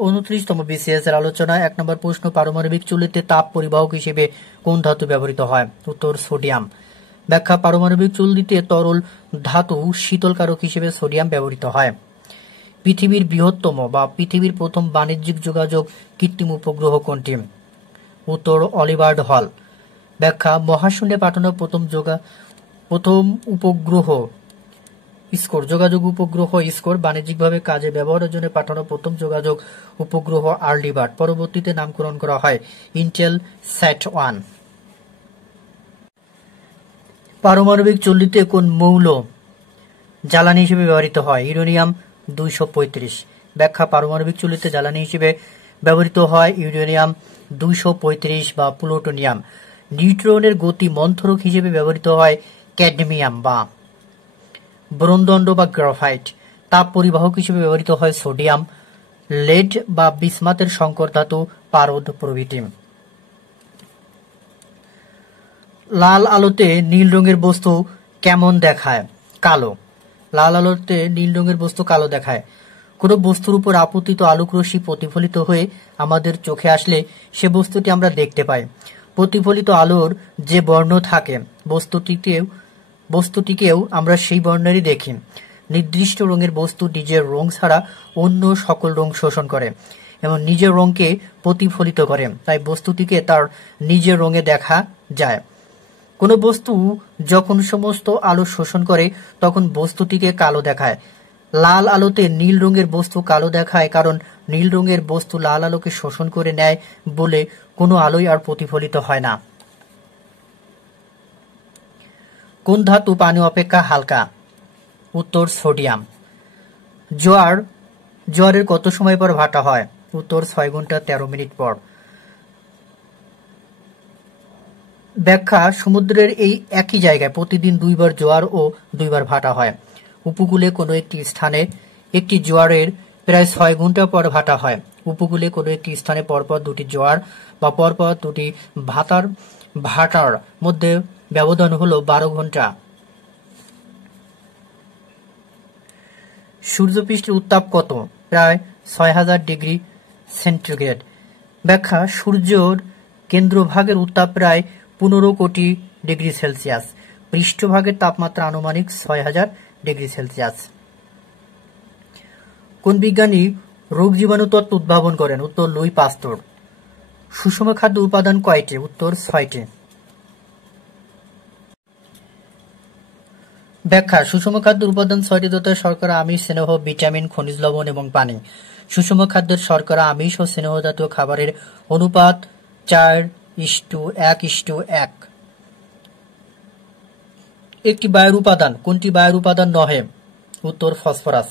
29তম BCS এর আলোচনা। 1 নম্বর প্রশ্ন, পারমাণবিক চুল্লিতে তাপ পরিবাহক হিসেবে কোন ধাতু ব্যবহৃত হয়? উত্তর সোডিয়াম। ব্যাখ্যা, পারমাণবিক চুল্লিতে তরল ধাতু শীতলকারক হিসেবে সোডিয়াম ব্যবহৃত হয়। পৃথিবীর বৃহত্তম বা পৃথিবীর প্রথম বাণিজ্যিক যোগাযোগ কৃত্রিম উপগ্রহ কোনটি? উত্তর অলিভার হল। ব্যাখ্যা, মহাশূন্যে পাঠানো প্রথম উপগ্রহ স্কোর, যোগাযোগ উপগ্রহ স্কোর বাণিজ্যিকভাবে কাজে ব্যবহারের জন্য পাঠানো প্রথম যোগাযোগ উপগ্রহ আর্লি বার্ড, পরবর্তীতে নামকরণ করা হয় ইন্টেল স্যাট-1। পারমাণবিক চুল্লিতে কোন মৌল জ্বালানি হিসেবে ব্যবহৃত হয়? ইউরেনিয়াম 235। ব্যাখ্যা, পারমাণবিক চুল্লিতে জ্বালানি হিসেবে ব্যবহৃত হয় ইউরেনিয়াম 235 বা প্লুটোনিয়াম। নিউট্রনের গতি মন্থরক হিসেবে ব্যবহৃত হয় ক্যাডমিয়াম বা ব্রোঞ্জদণ্ড বা গ্রাফাইট। তাপ পরিবাহক হিসেবে ব্যবহৃত হয় সোডিয়াম, লেড বা বিসমাথের সংকর ধাতু, পারদ প্রভৃতি। লাল আলোতে নীল রঙের বস্তু কেমন দেখায়? কালো। লাল আলোতে নীল রঙের বস্তু কালো দেখায়। কোনো বস্তুর উপর আপতিত আলোক রশ্মি প্রতিফলিত হয়ে আমাদের চোখে আসলে সে বস্তুটি আমরা দেখতে পাই। প্রতিফলিত আলোর যে বর্ণ থাকে বস্তুটিকেও আমরা সেই বর্ণেরই দেখি। নির্দিষ্ট রঙের বস্তু নিজের রং ছাড়া অন্য সকল রং শোষণ করে এবং নিজের রঙকে প্রতিফলিত করে, তাই বস্তুটিকে তার নিজের রঙে দেখা যায়। কোনো বস্তু যখন সমস্ত আলো শোষণ করে তখন বস্তুটিকে কালো দেখায়। লাল আলোতে নীল রঙের বস্তু কালো দেখায় কারণ নীল রঙের বস্তু লাল আলোকে শোষণ করে নেয় বলে কোনো আলোই আর প্রতিফলিত হয় না। কোন ধাতু পানি অপেক্ষা হালকা? উত্তর সোডিয়াম। জোয়ারের কত সময় পর ভাটা হয়? উত্তর 6 ঘন্টা 13 মিনিট পর। ব্যাখ্যা, সমুদ্রের এই একই জায়গায় প্রতিদিন 2 বার জোয়ার ও 2 বার ভাটা হয়। উপকূলে কোনো একটি স্থানে একটি জোয়ারের প্রায় 6 ঘন্টা পর ভাটা হয়। উপকূলে কোনো একটি স্থানে পরপর 2টি জোয়ার বা পরপর 2টি ভাটার মধ্যে ব্যবধান হল 12 ঘন্টা। সূর্যপৃষ্ঠের উত্তাপ কত? প্রায় 6000 ডিগ্রি সেন্টিগ্রেড। ব্যাখ্যা, সূর্যের কেন্দ্রভাগের উত্তাপ প্রায় 15 কোটি ডিগ্রি সেলসিয়াস। পৃষ্ঠভাগের তাপমাত্রা আনুমানিক 6000 ডিগ্রি সেলসিয়াস। কোন বিজ্ঞানী রোগ জীবাণু তত্ত্ব উদ্ভাবন করেন? উত্তর লুই পাস্তুর। সুষম খাদ্য উপাদান কয়টি? উত্তর 6টি। ব্যাখ্যা, সুষম খাদ্যের উপাদান 6টি যথা শর্করা, আমিষ, স্নেহ, ভিটামিন, খনিজ লবণ এবং পানি। সুষম খাদ্যের শর্করা, আমিষ ও স্নেহ জাতীয় খাবারের অনুপাত 4:1:1। একটি বায়ুর উপাদান কোনটি বায়ুর উপাদান নহে? উত্তর ফসফরাস।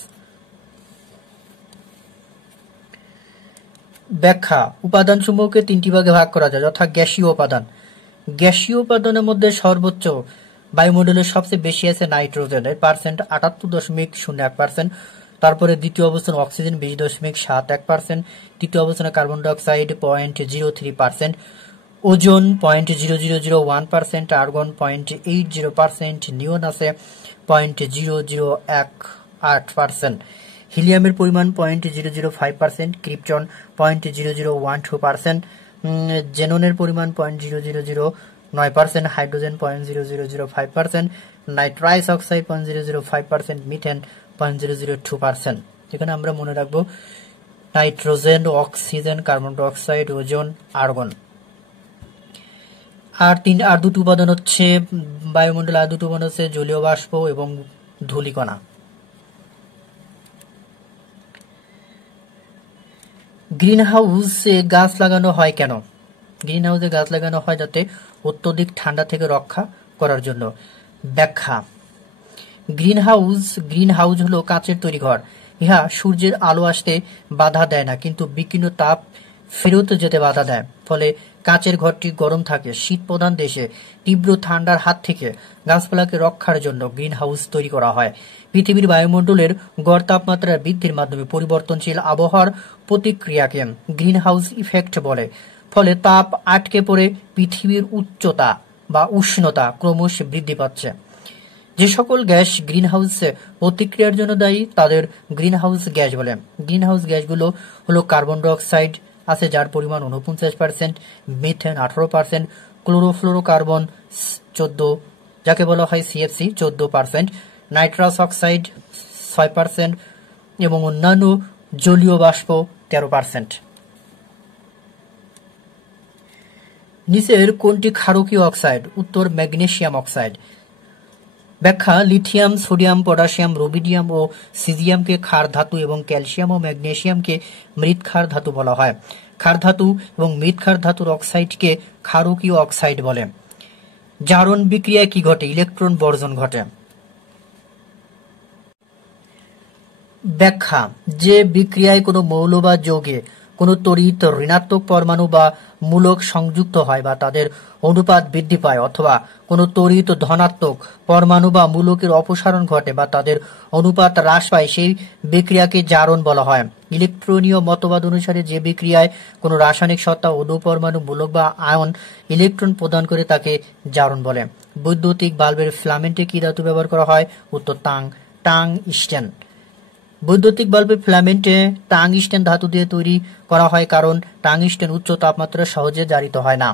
ব্যাখ্যা, উপাদানসমূহকে 3টি ভাগে ভাগ করা যায় যথা গ্যাসীয় উপাদান। গ্যাসীয় উপাদানের মধ্যে সর্বোচ্চ বায়ুমণ্ডলের সবচেয়ে বেশি আছে নাইট্রোজেন, এর পার্সেন্ট 78.01%। তারপরে দ্বিতীয় অবস্থান অক্সিজেন 20.71%, তৃতীয় অবস্থানে কার্বন ডাইঅক্সাইড 0.03%, ওজোন 0.0001%, আর্গন 0.80%, নিয়ন আছে 0.0018%, হিলিয়ামের পরিমাণ 0.005%, ক্রিপ্টন 0.0012%, জেননের পরিমাণ 0.0009%, হাইড্রোজেন 0.0005%, নাইট্রাস অক্সাইড 0.005%, মিথেন 0.002%। এখানে আমরা মনে রাখবো nitrogen, oxygen, carbon dioxide, ozone, argon. আর দুটো উপাদান হচ্ছে বায়ুমণ্ডলে, আর দুটো উপাদান হচ্ছে জলীয় বাষ্প এবং ধূলিকণা। গ্রিন হাউসে গাছ লাগানো হয় কেন? গ্রিন হাউসে গাছ লাগানো হয় যাতে অত্যধিক ঠান্ডা থেকে রক্ষা করার জন্য। ব্যাখ্যা, গ্রিন হাউস হলো কাঁচের তৈরি ঘর। ইহা সূর্যের আলো আসতে বাধা দেয় না কিন্তু বিকিরণ তাপ ফেরত যেতে বাধা দেয়, ফলে কাঁচের ঘরটি গরম থাকে। শীত প্রধান দেশে তীব্র ঠান্ডার হাত থেকে গাছপালাকে রক্ষার জন্য গ্রিন হাউস তৈরি করা হয়। পৃথিবীর বায়ুমণ্ডলের গড় তাপমাত্রা বৃদ্ধির মাধ্যমে পরিবর্তনশীল আবহাওয়ার প্রতিক্রিয়াকে গ্রিন হাউস ইফেক্ট বলে। ফলে তাপ আটকে পড়ে পৃথিবীর উচ্চতা বা উষ্ণতা ক্রমশ বৃদ্ধি পাচ্ছে। যে সকল গ্যাস গ্রিনহাউস প্রতিক্রিয়ার জন্য দায়ী তাদের গ্রিনহাউস গ্যাস বলে। গ্রিনহাউস গ্যাসগুলো হলো কার্বন ডাই অক্সাইড আছে যার পরিমাণ 49%, মিথেন 18%, ক্লোরোফ্লোরোকার্বন 14, যাকে বলা হয় সিএফসি 14%, নাইট্রাস অক্সাইড 6% এবং অন্যান্য জলীয় বাষ্প 13%। নিচের কোনটি ক্ষারকীয় অক্সাইড? উত্তর ম্যাগনেসিয়াম অক্সাইড। ব্যাখ্যা লিথিয়াম, সোডিয়াম, পটাশিয়াম, রুবিডিয়াম ও সিজিয়ামকে ক্ষার ধাতু এবং ক্যালসিয়াম ও ম্যাগনেসিয়ামকে মৃৎ ক্ষার ধাতু বলা হয়। ক্ষার ধাতু এবং মৃৎ ক্ষার ধাতুর অক্সাইডকে ক্ষারকীয় অক্সাইড বলে। জারণ বিক্রিয়ায় কি ঘটে? ইলেকট্রন বর্জন ঘটে। ব্যাখ্যা যে বিক্রিয়ায় কোনো মৌল বা যৌগে কোনো তড়িৎ ঋণাত্মক পরমাণু বা মূলক সংযুক্ত হয় বা তাদের অনুপাত বৃদ্ধি পায় অথবা কোনো তড়িৎ ধনাত্মক পরমাণু বা মূলকের অপসারণ ঘটে বা তাদের অনুপাত হ্রাস পায় সেই বিক্রিয়াকে জারণ বলা হয়। ইলেকট্রনীয় মতবাদ অনুসারে যে বিক্রিয়ায় কোনো রাসায়নিক সত্তা অণু, পরমাণু, মূলক বা আয়ন ইলেকট্রন প্রদান করে তাকে জারণ বলে। বৈদ্যুতিক বাল্বের ফিলামেন্টে কি ধাতু ব্যবহার করা হয়? উত্তর টাংস্টেন। বৈদ্যুতিক বাল্বের ফিলামেন্টে টাংস্টেন ধাতু দিয়ে তৈরি করা হয় কারণ টাংস্টেন উচ্চ তাপমাত্রায় সহজে জারিত হয় না।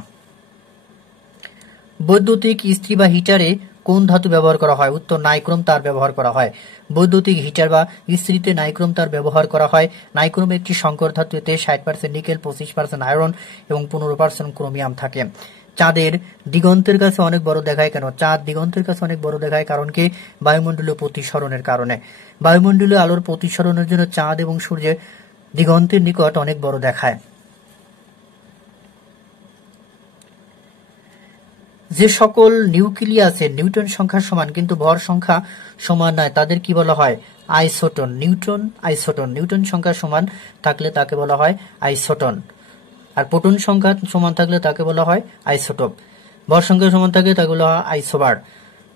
বৈদ্যুতিক ইস্ত্রি বা হিটারে কোন ধাতু ব্যবহার করা হয়? উত্তর নাইক্রোম তার ব্যবহার করা হয়। বৈদ্যুতিক হিটার বা ইস্ত্রিতে নাইক্রোম তার ব্যবহার করা হয়। নাইক্রোম একটি সংকর ধাতু, এতে 60% নিকেল, 25% আয়রন এবং 15% ক্রোমিয়াম থাকে। চাঁদের দিগন্তের কাছে অনেক বড় দেখায় কেন? চাঁদ দিগন্তের কাছে অনেক বড় দেখায় কারণ কি? বায়ুমণ্ডলীয় প্রতিসরণের কারণে। বায়ুমণ্ডলীয় আলোর প্রতিসরণের জন্য চাঁদ এবং সূর্যের দিগন্তের নিকট অনেক বড় দেখায়। যে সকল নিউক্লিয়াসে নিউটন সংখ্যা সমান কিন্তু ভর সংখ্যা সমান নয় তাদের কি বলা হয়? আইসোটন। নিউটন সংখ্যা সমান থাকলে তাকে বলা হয় আইসোটন, আর প্রোটন সংখ্যা সমান থাকলে তাকে বলা হয় আইসোটোপ। ভর সংখ্যা সমান থাকলে তাকে বলা হয় আইসোবার।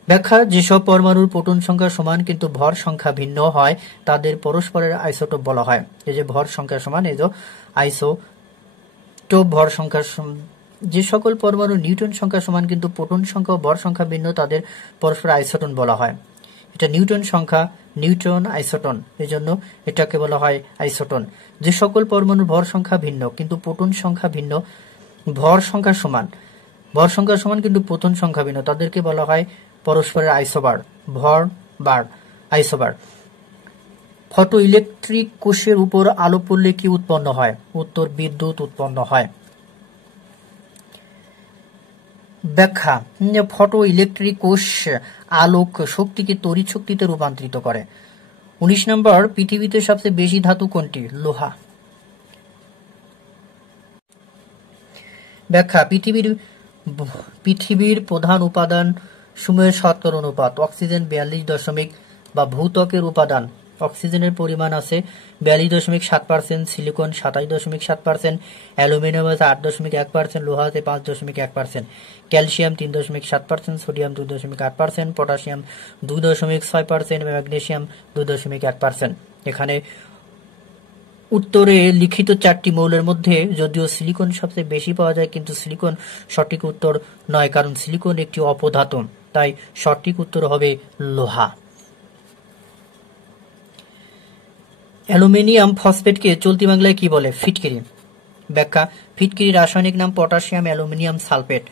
ব্যাখ্যা যেসব পরমাণুর প্রোটন সংখ্যা সমান কিন্তু ভর সংখ্যা ভিন্ন হয় তাদের পরস্পরের আইসোটোপ বলা হয়। এই যে ভর সংখ্যা সমান, এই যে আইসোটোপ। ভর সংখ্যা যে সকল পরমাণু নিউটন সংখ্যা সমান কিন্তু প্রোটন সংখ্যা ও ভর সংখ্যা ভিন্ন তাদের পরস্পর আইসোটন বলা হয়। এটা নিউটন সংখ্যা, নিউটন আইসোটন, এই জন্য এটাকে বলা হয় আইসোটন। যে সকল পরমাণুর ভর সংখ্যা ভিন্ন কিন্তু প্রোটন সংখ্যা ভিন্ন, ভর সংখ্যা সমান কিন্তু প্রোটন সংখ্যা ভিন্ন তাদেরকে বলা হয় পরস্পরের আইসোবার, ভর বার, আইসোবার। ফটো ইলেকট্রিক কোষের উপর আলো পড়লে কি উৎপন্ন হয়? উত্তর বিদ্যুৎ উৎপন্ন হয়। ব্যাখ্যা ফটো ইলেকট্রিক কোষ আলোক শক্তিকে তড়িৎ শক্তিতে রূপান্তরিত করে। 19 নম্বর, পৃথিবীতে সবচেয়ে বেশি ধাতু কোনটি? লোহা। ব্যাখ্যা পৃথিবীর প্রধান উপাদান সমূহের শতকরা অনুপাত। অক্সিজেন 42 বা ভূত্বকের উপাদান অক্সিজেনের পরিমাণ আছে 42.7%, সিলিকন 27.7%, অ্যালুমিনিয়াম আছে 8.1%, লোহা আছে 5.1%, ক্যালসিয়াম 3.7%, সোডিয়াম 2.8%, পটাশিয়াম 2.6%, ম্যাগনেসিয়াম 2.1%। এখানে উত্তরে লিখিত 4টি মৌলের মধ্যে যদিও সিলিকন সবচেয়ে বেশি পাওয়া যায় কিন্তু সিলিকন সঠিক উত্তর নয় কারণ সিলিকন একটি অপধাতু, তাই সঠিক উত্তর হবে লোহা। অ্যালুমিনিয়াম ফসফেটকে চলতি বাংলায় কি বলে? ফিটকিরি। ব্যাখ্যা ফিটকিরি রাসায়নিক নাম potassium aluminium sulphate.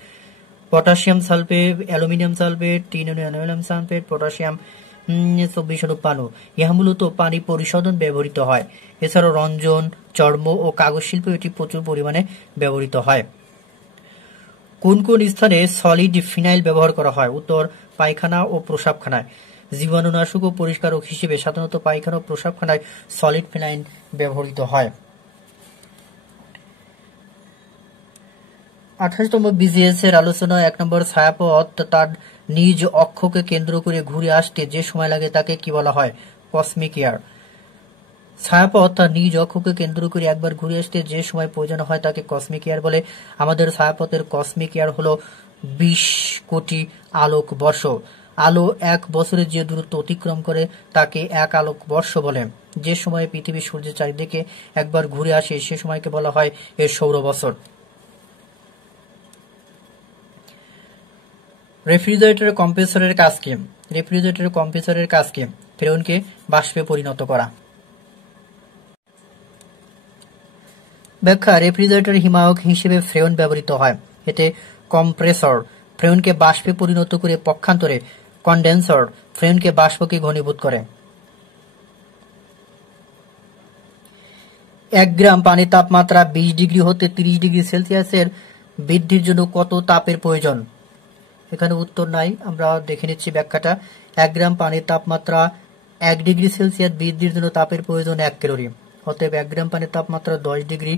Potassium sulphate, aluminium sulphate, 3 aluminium sulphate, potassium 24 Panu. ইহা মূলত পানি পরিশোধন ব্যবহৃত হয়। এছাড়াও রঞ্জন, চর্ম ও কাগজ শিল্পে এটি প্রচুর পরিমাণে ব্যবহৃত হয়। কোন কোন স্থানে সলিড ফিনাইল ব্যবহার করা হয়? উত্তর পায়খানা ও প্রস্রাবখানায়। জীবাণুনাশক ও পরিষ্কারক হিসেবে সাধারণত পায়খানা ও প্রস্রাবখানায় সলিড ফিনাইল ব্যবহৃত হয়। 28তম বিজিএস এর আলোচনা 1 নম্বর, ছায়াপথ তার নিজ অক্ষকে কেন্দ্র করে ঘুরে আসতে যে সময় লাগে তাকে কি বলা হয়? কসমিক ইয়ার। ছায়াপথ তার নিজ অক্ষকে কেন্দ্র করে একবার ঘুরে আসতে যে সময় প্রয়োজন হয় তাকে কসমিক ইয়ার বলে। আমাদের ছায়াপথের কসমিক ইয়ার হলো 20 কোটি আলোক বর্ষ। আলো 1 বছরে যে দূরত্ব অতিক্রম করে তাকে 1 আলোক বর্ষ বলে। যে সময়ে পৃথিবী সূর্যের চারিদিকে একবার ঘুরে আসে সে সময়কে বলা হয় এর সৌর বছর। রেফ্রিজারেটরের কম্প্রেসরের কাজ কি? রেফ্রিজারেটরের কম্প্রেসরের কাজ কি? ফ্রেয়নকে বাষ্পে পরিণত করা। ব্যাখ্যা, রেফ্রিজারেটর হিমায়ক হিসেবে ফ্রেয়ন ব্যবহৃত হয়। এতে কম্প্রেসর ফ্রেয়নকে বাষ্পে পরিণত করে, পক্ষান্তরে কন্ডেন্সর ফ্রেয়নকে বাষ্পকে ঘনীভূত করে। 1 গ্রাম পানির তাপমাত্রা 20 ডিগ্রি হতে 30 ডিগ্রি সেলসিয়াসের বৃদ্ধির জন্য কত তাপের প্রয়োজন? এখানে উত্তর নাই, আমরা দেখে নিচ্ছি ব্যাখ্যাটা। 1 গ্রাম পানির তাপমাত্রা 1 ডিগ্রি সেলসিয়াস বৃদ্ধির জন্য তাপের প্রয়োজন 1 ক্যালোরি। অতএব 1 গ্রাম পানির তাপমাত্রা 10 ডিগ্রি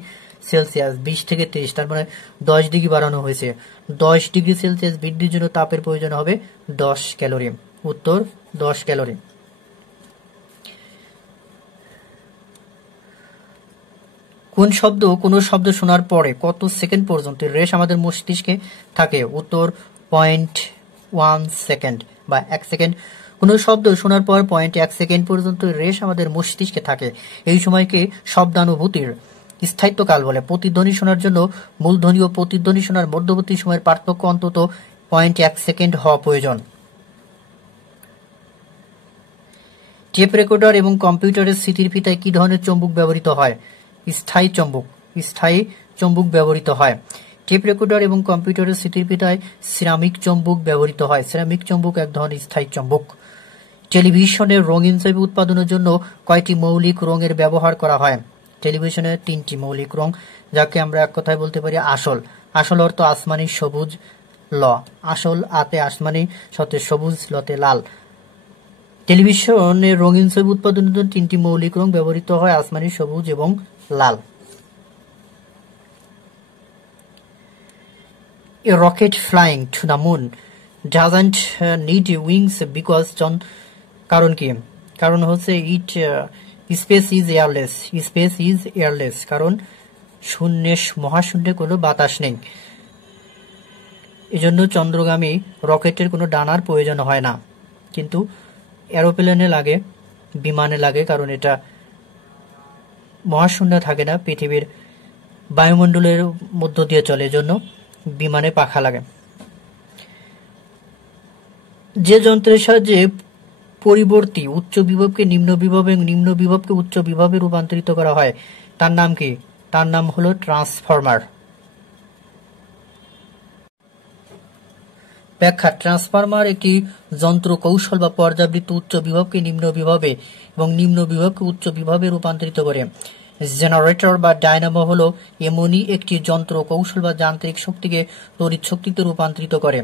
সেলসিয়াস, 20 থেকে 30, তার মানে 10 ডিগ্রি বাড়ানো হয়েছে। 10 ডিগ্রি সেলসিয়াস বৃদ্ধির জন্য তাপের প্রয়োজন হবে 10 ক্যালোরি। উত্তর 10 ক্যালোরি। কোন শব্দ শোনার পরে কত সেকেন্ড পর্যন্ত রেশ আমাদের মস্তিষ্কে থাকে? উত্তর 0.1 সেকেন্ড বা 1 সেকেন্ড। কোন শব্দ শোনার পর 0.1 সেকেন্ড পর্যন্ত রেশ আমাদের মস্তিষ্কে থাকে। এই সময়কে শব্দানুভূতির স্থায়িত্বকাল বলে। প্রতিধ্বনি শোনার জন্য মূলধ্বনি ও প্রতিধ্বনি শোনার মধ্যবর্তী সময়ের পার্থক্য অন্তত 0.1 সেকেন্ড হওয়া প্রয়োজন। টেপ রেকর্ডার এবং কম্পিউটারের স্মৃতির ফিতায় কি ধরনের চৌম্বক ব্যবহৃত হয়? স্থায়ী চৌম্বক ব্যবহৃত হয়। টেপ রেকর্ডার এবং কম্পিউটারের স্মৃতির ফিতায় সিরামিক চৌম্বক ব্যবহৃত হয়। সিরামিক চৌম্বক এক ধরনের স্থায়ী চৌম্বক। টেলিভিশনের রঙিন ছবি উৎপাদনের জন্য কয়টি মৌলিক রঙের ব্যবহার করা হয়? টেলিভিশনে 3টি মৌলিক রং, যাকে আমরা এক কথায় বলতে পারি আসল। আসল অর্থ আসমানি, সবুজ, ল। আসল আতে আসমানি, সতে সবুজ, লতে লাল। টেলিভিশনের রঙিন ছবি উৎপাদনের জন্য 3টি মৌলিক রং ব্যবহৃত হয়, আসমানি, সবুজ এবং লাল। A rocket flying to the moon doesn't need wings because কারণ কি? কারণ হচ্ছে স্পেস ইজ এয়ারলেস। কারণ মহাশূন্যে কোনো বাতাস নেই। এজন্য চন্দ্রগামী রকেটের কোনো ডানার প্রয়োজন হয় না, কিন্তু এরোপ্লেনে লাগে, বিমানে লাগে, কারণ এটা মহাশূন্যে থাকে না, পৃথিবীর বায়ুমণ্ডলের মধ্য দিয়ে চলে, এজন্য বিমানে পাখা লাগে। যে যন্ত্রের সাহায্যে পরিবর্তী উচ্চ বিভবকে নিম্ন বিভবে এবং নিম্ন বিভবকে উচ্চ বিভবে রূপান্তরিত করা হয়, তার নাম কি? তার নাম হলো ট্রান্সফরমার। ব্যাখ্যা, ট্রান্সফরমার একটি যন্ত্র কৌশল বা পর্যাবৃত্ত উচ্চ বিভবকে নিম্ন বিভবে এবং নিম্ন বিভবকে উচ্চ বিভবে রূপান্তরিত করে। জেনারেটর বা ডায়নামো হলো এমনই একটি যন্ত্র কৌশল বা যান্ত্রিক শক্তিকে তড়িৎ শক্তিতে রূপান্তরিত করে।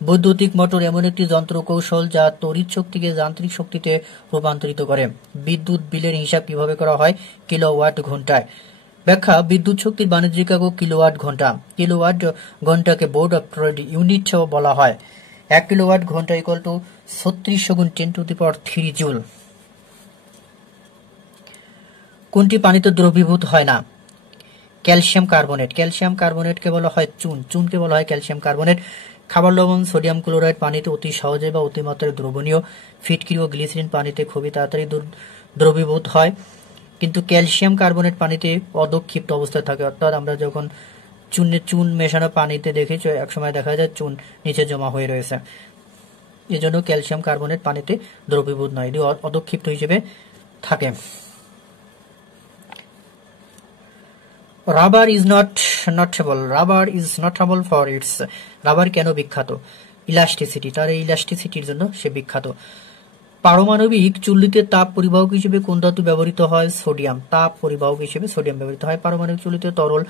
বৈদ্যুতিক মোটর এমন একটি যন্ত্র কৌশল যা তড়িৎ শক্তিকে যান্ত্রিক শক্তিতে রূপান্তরিত করে। বিদ্যুৎ বিলের হিসাব কিভাবে করা হয়? কিলোওয়াট ঘন্টায়। ব্যাখ্যা, বিদ্যুৎ শক্তির বাণিজ্যিক একক কিলোওয়াট ঘন্টা। কিলোওয়াট ঘন্টাকে বোর্ড অফ ট্রেড ইউনিট বলা হয়। 1 কিলোওয়াট ঘন্টা ইকুয়াল টু 3600 গুণ 10⁻³ জুল। কোনটি পানিতে দ্রবীভূত হয় না? Calcium carbonate. ক্যালসিয়াম কার্বনেটকে বলা হয় চুন। চুনকে বলা হয় ক্যালসিয়াম কার্বনেট। খাবার লবণ সোডিয়াম ক্লোরাইড পানিতে অতি সহজে বা অতিমাত্রায় দ্রবণীয়। ফিটকিরি ও গ্লিসারিন পানিতে খুবই তাড়াতাড়ি দ্রবীভূত হয়, কিন্তু ক্যালসিয়াম কার্বনেট পানিতে অদক্ষিপ্ত অবস্থায় থাকে। অর্থাৎ আমরা যখন চুন মেশানো পানিতে দেখেছি, একসময় দেখা যায় চুন নিচে জমা হয়ে রয়েছে, এজন্য ক্যালসিয়াম কার্বনেট পানিতে দ্রবীভূত নয়, এটি অদক্ষিপ্ত হিসেবে থাকে। Rubber is notable for its. Rubber কেন বিখ্যাত? ইলাস্টিসিটি। তার এই ইলাস্টিসিটির জন্য সে বিখ্যাত। পারমাণবিক চুল্লিতে তাপ পরিবাহক হিসেবে কোন ধাতু ব্যবহৃত হয়? সোডিয়াম। তাপ পরিবাহক হিসেবে সোডিয়াম ব্যবহৃত হয়। পারমাণবিক চুল্লিতে তরল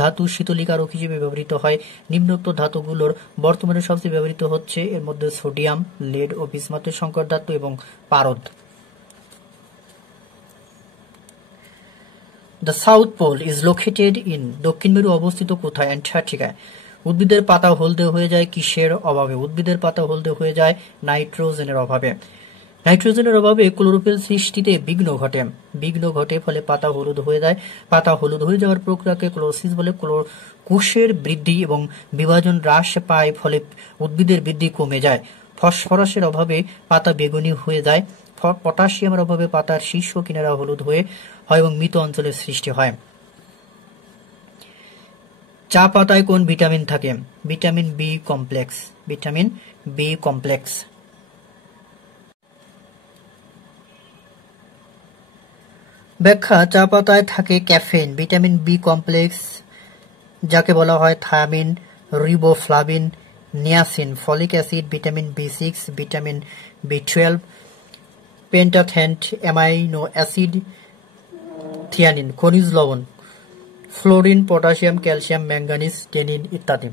ধাতু শীতলীকারক হিসেবে ব্যবহৃত হয়। নিম্নোক্ত ধাতুগুলোর বর্তমানে সবচেয়ে ব্যবহৃত হচ্ছে, এর মধ্যে সোডিয়াম, লেড ও বিসমাথের সংকর ধাতু এবং পারদ। The south pole is located in. দক্ষিণ মেরু অবস্থিত কোথায়? অ্যান্টার্কটিকায়। উদ্ভিদের পাতা হলদে হয়ে যায় কিসের অভাবে? উদ্ভিদের পাতা হলদে হয়ে যায় নাইট্রোজেনের অভাবে। নাইট্রোজেনের অভাবে ক্লোরোফিল সৃষ্টিতে বিঘ্ন ঘটে, ফলে পাতা হলুদ হয়ে যায়। পাতা হলুদ হয়ে যাওয়ার প্রক্রিয়াকে ক্লোরোসিস বলে। কোষের বৃদ্ধি এবং বিভাজন হ্রাস পায়, ফলে উদ্ভিদের বৃদ্ধি কমে যায়। ফসফরাসের অভাবে পাতা বেগুনি হয়ে যায়। পটাশিয়ামের অভাবে পাতার শীর্ষ কিনারা হলুদ হয়ে হয় এবং মৃত অঞ্চলের সৃষ্টি হয়। চা পাতায় কোন ভিটামিন থাকে? Vitamin B complex. Vitamin B complex. ব্যাখ্যা, চা পাতায় থাকে ক্যাফেইন, ভিটামিন বি কমপ্লেক্স যাকে বলা হয় thiamine, riboflavin, niacin, folic acid, vitamin বি6, ভিটামিন বি12, পেন্টাথেন্ট, অ্যামাইনো অ্যাসিড, থিয়ানিন, খনিজ লবণ, fluorine, potassium, calcium, manganese, tannin ইত্যাদি।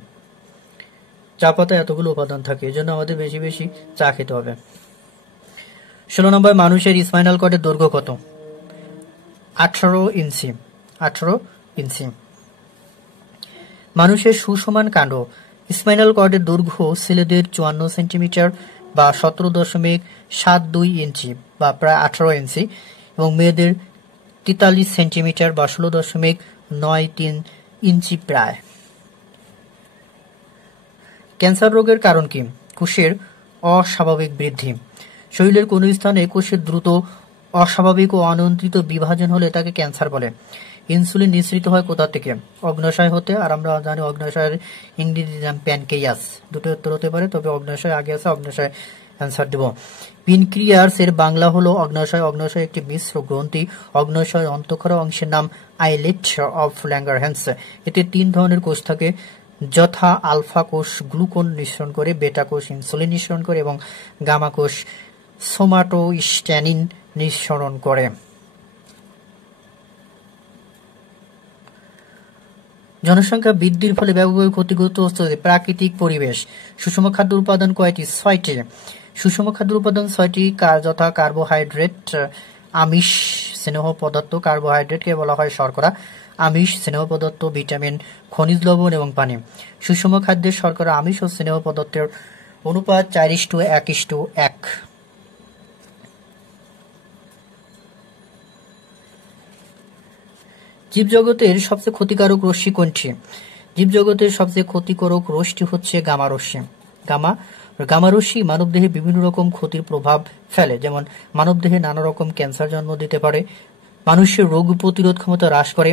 চা পাতায় এতগুলো উপাদান থাকে, এজন্য আমাদের বেশি বেশি চা খেতে হবে। 16 নম্বর, মানুষের স্পাইনাল কর্ডের দৈর্ঘ্য কত? 18 ইঞ্চি। 18 ইঞ্চি। মানুষের সুষমান কাণ্ড স্পাইনাল কর্ডের দৈর্ঘ্য ছেলেদের 54 সেন্টিমিটার বা 17.72 ইঞ্চি বা প্রায় 18 ইঞ্চি এবং মেয়েদের 43 সেন্টিমিটার বা 16.93 ইঞ্চি প্রায়। ক্যান্সার রোগের কারণ কি? কোষের অস্বাভাবিক বৃদ্ধি। শরীরের কোন স্থানে কোষের দ্রুত অস্বাভাবিক ও অনিয়ন্ত্রিত বিভাজন হলে তাকে ক্যান্সার বলে। ইনসুলিন নিঃসৃত হয় কোথা থেকে? অগ্ন্যাশয় হতে। আর আমরা জানি অগ্ন্যাশয়ের ইংরেজি নাম প্যানক্রিয়াস। দুটো উত্তর হতে পারে, তবে অগ্ন্যাশয় আগে আছে, অগ্ন্যাশয় অ্যান্সার দেব। প্যানক্রিয়াস এর বাংলা হলো অগ্ন্যাশয়। অগ্ন্যাশয় একটি মিশ্র গ্রন্থি। অগ্ন্যাশয় অন্তঃক্ষরা অংশের নাম আইলেট অফ ল্যাঙ্গারহ্যান্স। এতে 3 ধরনের কোষ থাকে, যথা আলফা কোষ গ্লুকোন নিঃসরণ করে, বেটা কোষ ইনসুলিন নিঃসরণ করে এবং গামা কোষ সোমাটোস্ট্যানিন নিঃসরণ করে। জনসংখ্যা বৃদ্ধির ফলে ব্যাপকভাবে ক্ষতিগ্রস্ত হচ্ছে প্রাকৃতিক পরিবেশ। সুষম খাদ্য উপাদান কয়টি? 6টি। সুষম খাদ্য উপাদান 6টি, যথা কার্বোহাইড্রেট, আমিষ, স্নেহ পদার্থ। কার্বোহাইড্রেটকে বলা হয় শর্করা, আমিষ, স্নেহ পদার্থ, ভিটামিন, খনিজ লবণ এবং পানি। সুষম খাদ্যের শর্করা, আমিষ ও স্নেহ পদার্থের অনুপাত 4:1:1। জীবজগতের সবচেয়ে ক্ষতিকারক রশ্মি কোনটি? জীবজগতের সবচেয়ে ক্ষতিকারক রশ্মি হচ্ছে গামা রশ্মি। গামা রশ্মি মানবদেহে বিভিন্ন রকম ক্ষতির প্রভাব ফেলে, যেমন মানবদেহে নানা রকম ক্যান্সার জন্ম দিতে পারে, মানুষের রোগ প্রতিরোধ ক্ষমতা হ্রাস করে,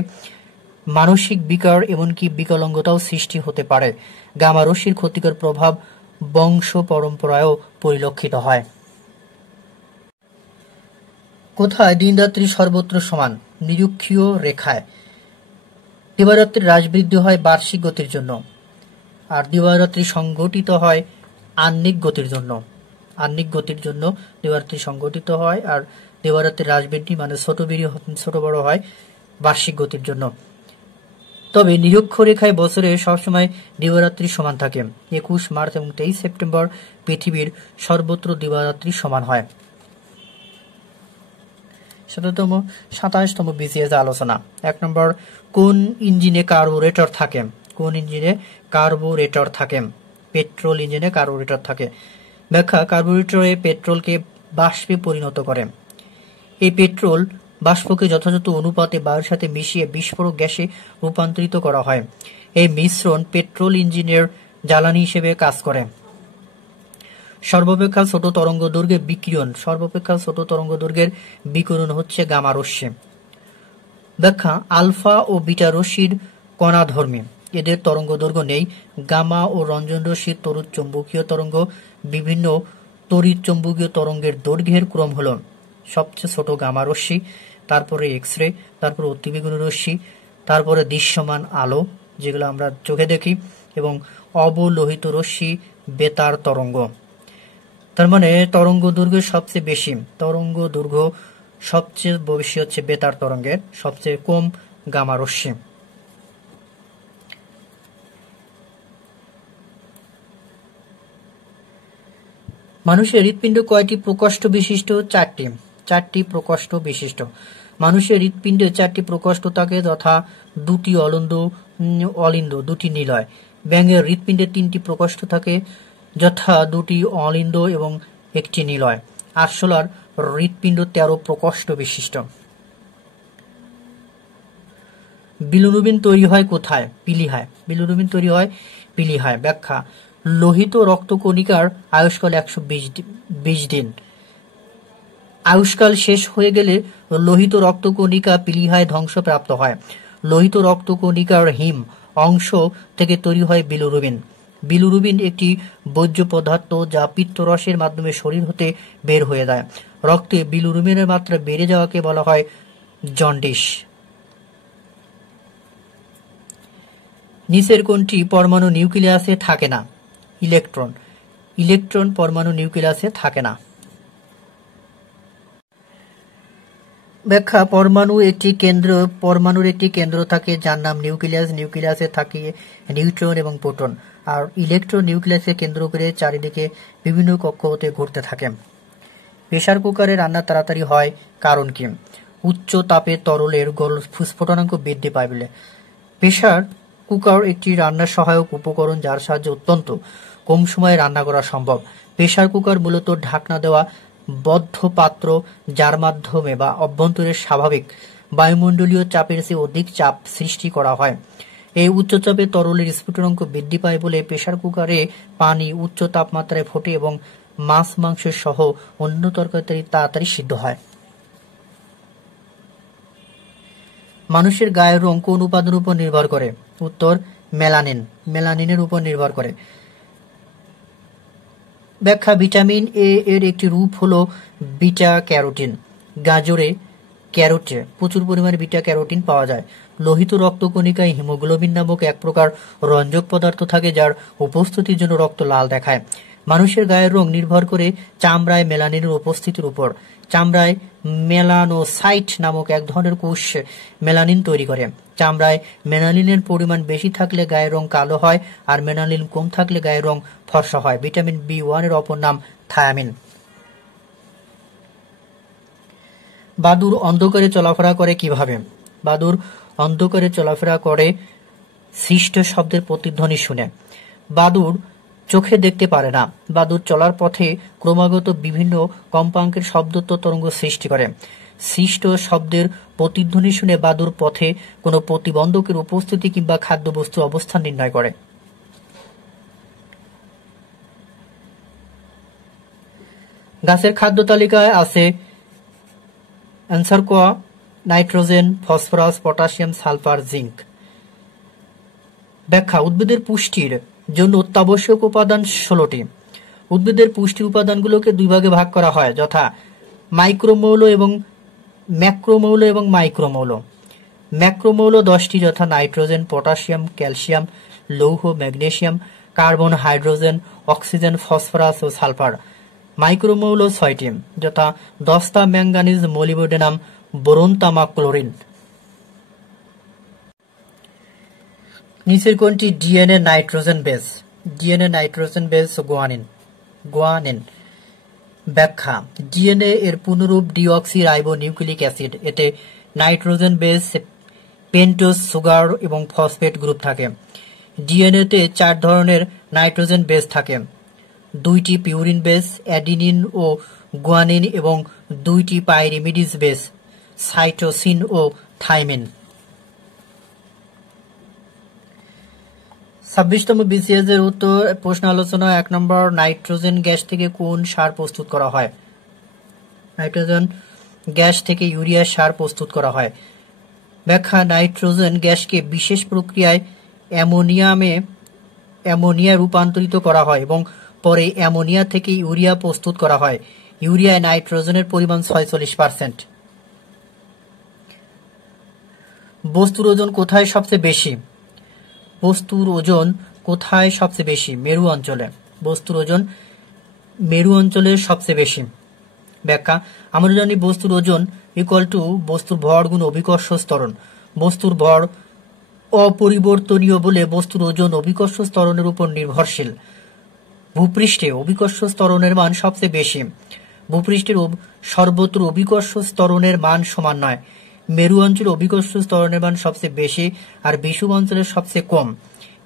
মানসিক বিকার এমনকি বিকলাঙ্গতাও সৃষ্টি হতে পারে। গামা রশ্মির ক্ষতিকর প্রভাব বংশ পরম্পরায়ও পরিলক্ষিত হয়। কোথায় দিন রাত্রি সর্বত্র সমান? নিরক্ষীয় রেখায়। দিবারাত্রির হ্রাস বৃদ্ধি হয় বার্ষিক গতির জন্য, আর দিবারাত্রি সংঘটিত হয় আহ্নিক গতির জন্য। আহ্নিক গতির জন্য দিবারাত্রি সংঘটিত হয়, আর দিবারাত্রির হ্রাস বৃদ্ধি মানে ছোট বড় হয় বার্ষিক গতির জন্য। তবে নিরক্ষরেখায় বছরে সবসময় দিবারাত্রি সমান থাকে। 21 মার্চ এবং 23 সেপ্টেম্বর পৃথিবীর সর্বত্র দিবারাত্রি সমান হয়। 27তম বিসিএস আলোচনা। 1 নম্বর, কোন ইঞ্জিনে কার্বোরেটর থাকে? কোন ইঞ্জিনে কার্বোরেটর থাকে? পেট্রোল ইঞ্জিনে কার্বোরেটর থাকে। ব্যাখ্যা, কার্বোরেটরে পেট্রোলকে বাষ্পে পরিণত করে। এই পেট্রোল বাষ্পকে যথাযথ অনুপাতে বায়ুর সাথে মিশিয়ে বিস্ফোরক গ্যাসে রূপান্তরিত করা হয়। এই মিশ্রণ পেট্রোল ইঞ্জিনের জ্বালানি হিসেবে কাজ করে। সর্বাপেক্ষা ছোট তরঙ্গ দৈর্ঘ্যের বিকিরণ। সর্বাপেক্ষা ছোট তরঙ্গ দৈর্ঘ্যের বিকিরণ হচ্ছে গামা রশ্মি। ব্যাখ্যা, আলফা ও বিটা রশ্মির কণাধর্মী, এদের তরঙ্গ দৈর্ঘ্য নেই। গামা ও রঞ্জন রশ্মির তড়িৎ চৌম্বকীয় তরঙ্গ। বিভিন্ন তড়িৎ চৌম্বকীয় তরঙ্গের দৈর্ঘ্যের ক্রম হল সবচেয়ে ছোট গামা রশ্মি, তারপরে এক্স রে, তারপরে অতিবেগুনি রশ্মি, তারপরে দৃশ্যমান আলো যেগুলো আমরা চোখে দেখি, এবং অবলোহিত রশ্মি, বেতার তরঙ্গ। তার মানে তরঙ্গ দৈর্ঘ্য সবচেয়ে বেশি, তরঙ্গ দৈর্ঘ্য সবচেয়ে বেশি হচ্ছে বেতার তরঙ্গের, সবচেয়ে কম গামা রশ্মি। মানুষের হৃৎপিণ্ড কয়টি প্রকোষ্ঠ বিশিষ্ট? 4টি। 4টি প্রকোষ্ঠ বিশিষ্ট। মানুষের হৃৎপিণ্ডে 4টি প্রকোষ্ঠ থাকে, যথা 2টি অলিন্দ, 2টি নিলয়। ব্যাঙের হৃৎপিণ্ডে 3টি প্রকোষ্ঠ থাকে, যথা 2টি অলিন্দ এবং 1টি নিলয়। আরশোলার হৃৎপিণ্ড 13 প্রকোষ্ঠ বিশিষ্ট। বিলিরুবিন তৈরি হয় কোথায়? পিলিহায়। বিলিরুবিন তৈরি হয় পিলিহায়। ব্যাখ্যা, লোহিত রক্তকণিকার আয়ুষ্কাল 120 দিন। আয়ুষ্কাল শেষ হয়ে গেলে লোহিত রক্তকণিকা পিলিহায় ধ্বংসপ্রাপ্ত হয়। লোহিত রক্তকণিকার হিম অংশ থেকে তৈরি হয় বিলিরুবিন। বিলিরুবিন একটি বর্জ্য পদার্থ যা পিত্তরসের মাধ্যমে শরীর হতে বের হয়ে যায়। রক্তে বিলিরুবিনের মাত্রা বেড়ে যাওয়াকে বলা হয় জন্ডিস। নিচের কোনটি পরমাণু নিউক্লিয়াসে থাকে না? ইলেকট্রন। ইলেকট্রন পরমাণু নিউক্লিয়াসে থাকে না। ব্যাখ্যা: পরমাণুর একটি কেন্দ্র থাকে যার নাম নিউক্লিয়াস। নিউক্লিয়াসে থাকে নিউট্রন এবং প্রোটন, আর ইলেকট্রন নিউক্লিয়াসকে কেন্দ্র করে চারিদিকে বিভিন্ন কক্ষপথে ঘুরতে থাকে। প্রেসার কুকারে রান্না তাড়াতাড়ি হয় কারণ কি? উচ্চ তাপে তরলের স্ফুটনাঙ্ক বৃদ্ধি পায় বলে। প্রেসার কুকার একটি রান্নার সহায়ক উপকরণ যার সাহায্যে অত্যন্ত কম সময়ে রান্না করা সম্ভব। প্রেসার কুকার মূলত ঢাকনা দেওয়া বদ্ধ পাত্র যার মাধ্যমে বা অভ্যন্তরে স্বাভাবিক বায়ুমণ্ডলীয় চাপের চেয়ে অধিক চাপ সৃষ্টি করা হয়। এই উচ্চ চাপে তরলের স্ফুটনাঙ্ক বৃদ্ধি পায় বলে প্রেসার কুকারে পানি উচ্চ তাপমাত্রায় ফোটে এবং মাছ মাংস সহ অন্য তরকারি তাড়াতাড়ি সিদ্ধ হয়। মানুষের গায়ের রং কোন উপাদানের উপর নির্ভর করে? উত্তর: মেলানিন। মেলানিনের উপর নির্ভর করে। ব্যাখ্যা: ভিটামিন এ এর একটি রূপ হলো বিটা ক্যারোটিন। গাজরে ক্যারোটে প্রচুর পরিমাণে বিটা ক্যারোটিন পাওয়া যায়। লোহিত রক্তকণিকায় হিমোগ্লোবিন নামক এক প্রকার রঞ্জক পদার্থ থাকে যার উপস্থিতির জন্য রক্ত লাল দেখায়। মানুষের গায়ের রং নির্ভর করে চামড়ায় মেলানিনের উপস্থিতির উপর। চামড়ায় মেলানোসাইট নামক এক ধরনের কোষ মেলানিন তৈরি করে। চামড়ায় মেলানিনের পরিমাণ বেশি থাকলে গায়ের রং কালো হয়, আর মেলানিন কম থাকলে গায়ের রং ফর্সা হয়। ভিটামিন বি1 এর অপর নাম থায়ামিন। বাদুড় অন্ধকারে চলাফেরা করে কিভাবে? বাদুড় অন্ধকারে চলাফেরা করে সৃষ্ট শব্দের প্রতিধ্বনি শুনে। বাদুড় চোখে দেখতে পারে না। বাদুড় চলার পথে ক্রমাগত বিভিন্ন কম্পাঙ্কের শব্দ তরঙ্গ সৃষ্টি করে। সৃষ্ট শব্দের প্রতিধ্বনি শুনে বাদুড় পথে কোনো প্রতিবন্ধকের উপস্থিতি কিংবা খাদ্যবস্তুর অবস্থান নির্ণয় করে। গাছের খাদ্য তালিকায় আছে অ্যানসারকোয়া, nitrogen, phosphorus, potassium, sulphur, zinc. ব্যাখ্যা: উদ্ভিদের পুষ্টির জন্য অত্যাবশ্যক উপাদান 16টি। উদ্ভিদের পুষ্টির উপাদানগুলোকে দুই ভাগে ভাগ করা হয়, যথা মাইক্রোমৌল এবং ম্যাক্রোমৌল এবং মাইক্রোমৌল। ম্যাক্রোমৌল 10টি, যথা নাইট্রোজেন, পটাশিয়াম, ক্যালসিয়াম, লৌহ, magnesium, carbon, hydrogen, oxygen, phosphorus ও সালফার। মাইক্রোমৌল 6টি, যথা দস্তা, ম্যাঙ্গানিজ, মোলিবডেনাম, বোরন, তামা, ক্লোরিন। নিচের কোনটি DNA nitrogen base? DNA nitrogen base guanine. Guanine. ব্যাখ্যা: ডিএনএ এর পুনরূপ ডিঅক্সি রাইবো নিউক্লিক অ্যাসিড। এতে নাইট্রোজেন বেস, পেন্টোজ, সুগার এবং ফসফেট গ্রুপ থাকে। ডিএনএ তে 4 ধরনের নাইট্রোজেন বেস থাকে: 2টি পিউরিন বেস, অ্যাডিনিন ও গুয়ানিন, এবং 2টি পাইরিমিডিজ বেস, সাইটোসিন ও থাইমিন। 26তম বিসিএস এর উত্তর প্রশ্ন আলোচনা। 1 নম্বর, নাইট্রোজেন গ্যাস থেকে কোন সার প্রস্তুত করা হয়? নাইট্রোজেন গ্যাস থেকে ইউরিয়া সার প্রস্তুত করা হয়। ব্যাখ্যা: নাইট্রোজেন গ্যাসকে বিশেষ প্রক্রিয়ায় অ্যামোনিয়া রূপান্তরিত করা হয় এবং পরে অ্যামোনিয়া থেকে ইউরিয়া প্রস্তুত করা হয়। ইউরিয়ায় নাইট্রোজেনের পরিমাণ 46%। বস্তুর ওজন কোথায় সবচেয়ে বেশি? বস্তুর ওজন কোথায় সবচেয়ে বেশি? মেরু অঞ্চলে। বস্তুর ওজন মেরু অঞ্চলে সবচেয়ে বেশি। ব্যাখ্যা: আমরা জানি বস্তুর ওজন ইকুয়াল টু বস্তুর ভর গুণ অভিকর্ষ ত্বরণ। বস্তুর ভর অপরিবর্তনীয় বলে বস্তুর ওজন অভিকর্ষ ত্বরণের উপর নির্ভরশীল। ভূপৃষ্ঠে অভিকর্ষ ত্বরণের মান সবচেয়ে বেশি। ভূপৃষ্ঠের সর্বত্র অভিকর্ষ ত্বরণের মান সমান নয়। মেরু অঞ্চলে অভিকর্ষ ত্বরণের মান সবচেয়ে বেশি আর বিষুব অঞ্চলে সবচেয়ে কম।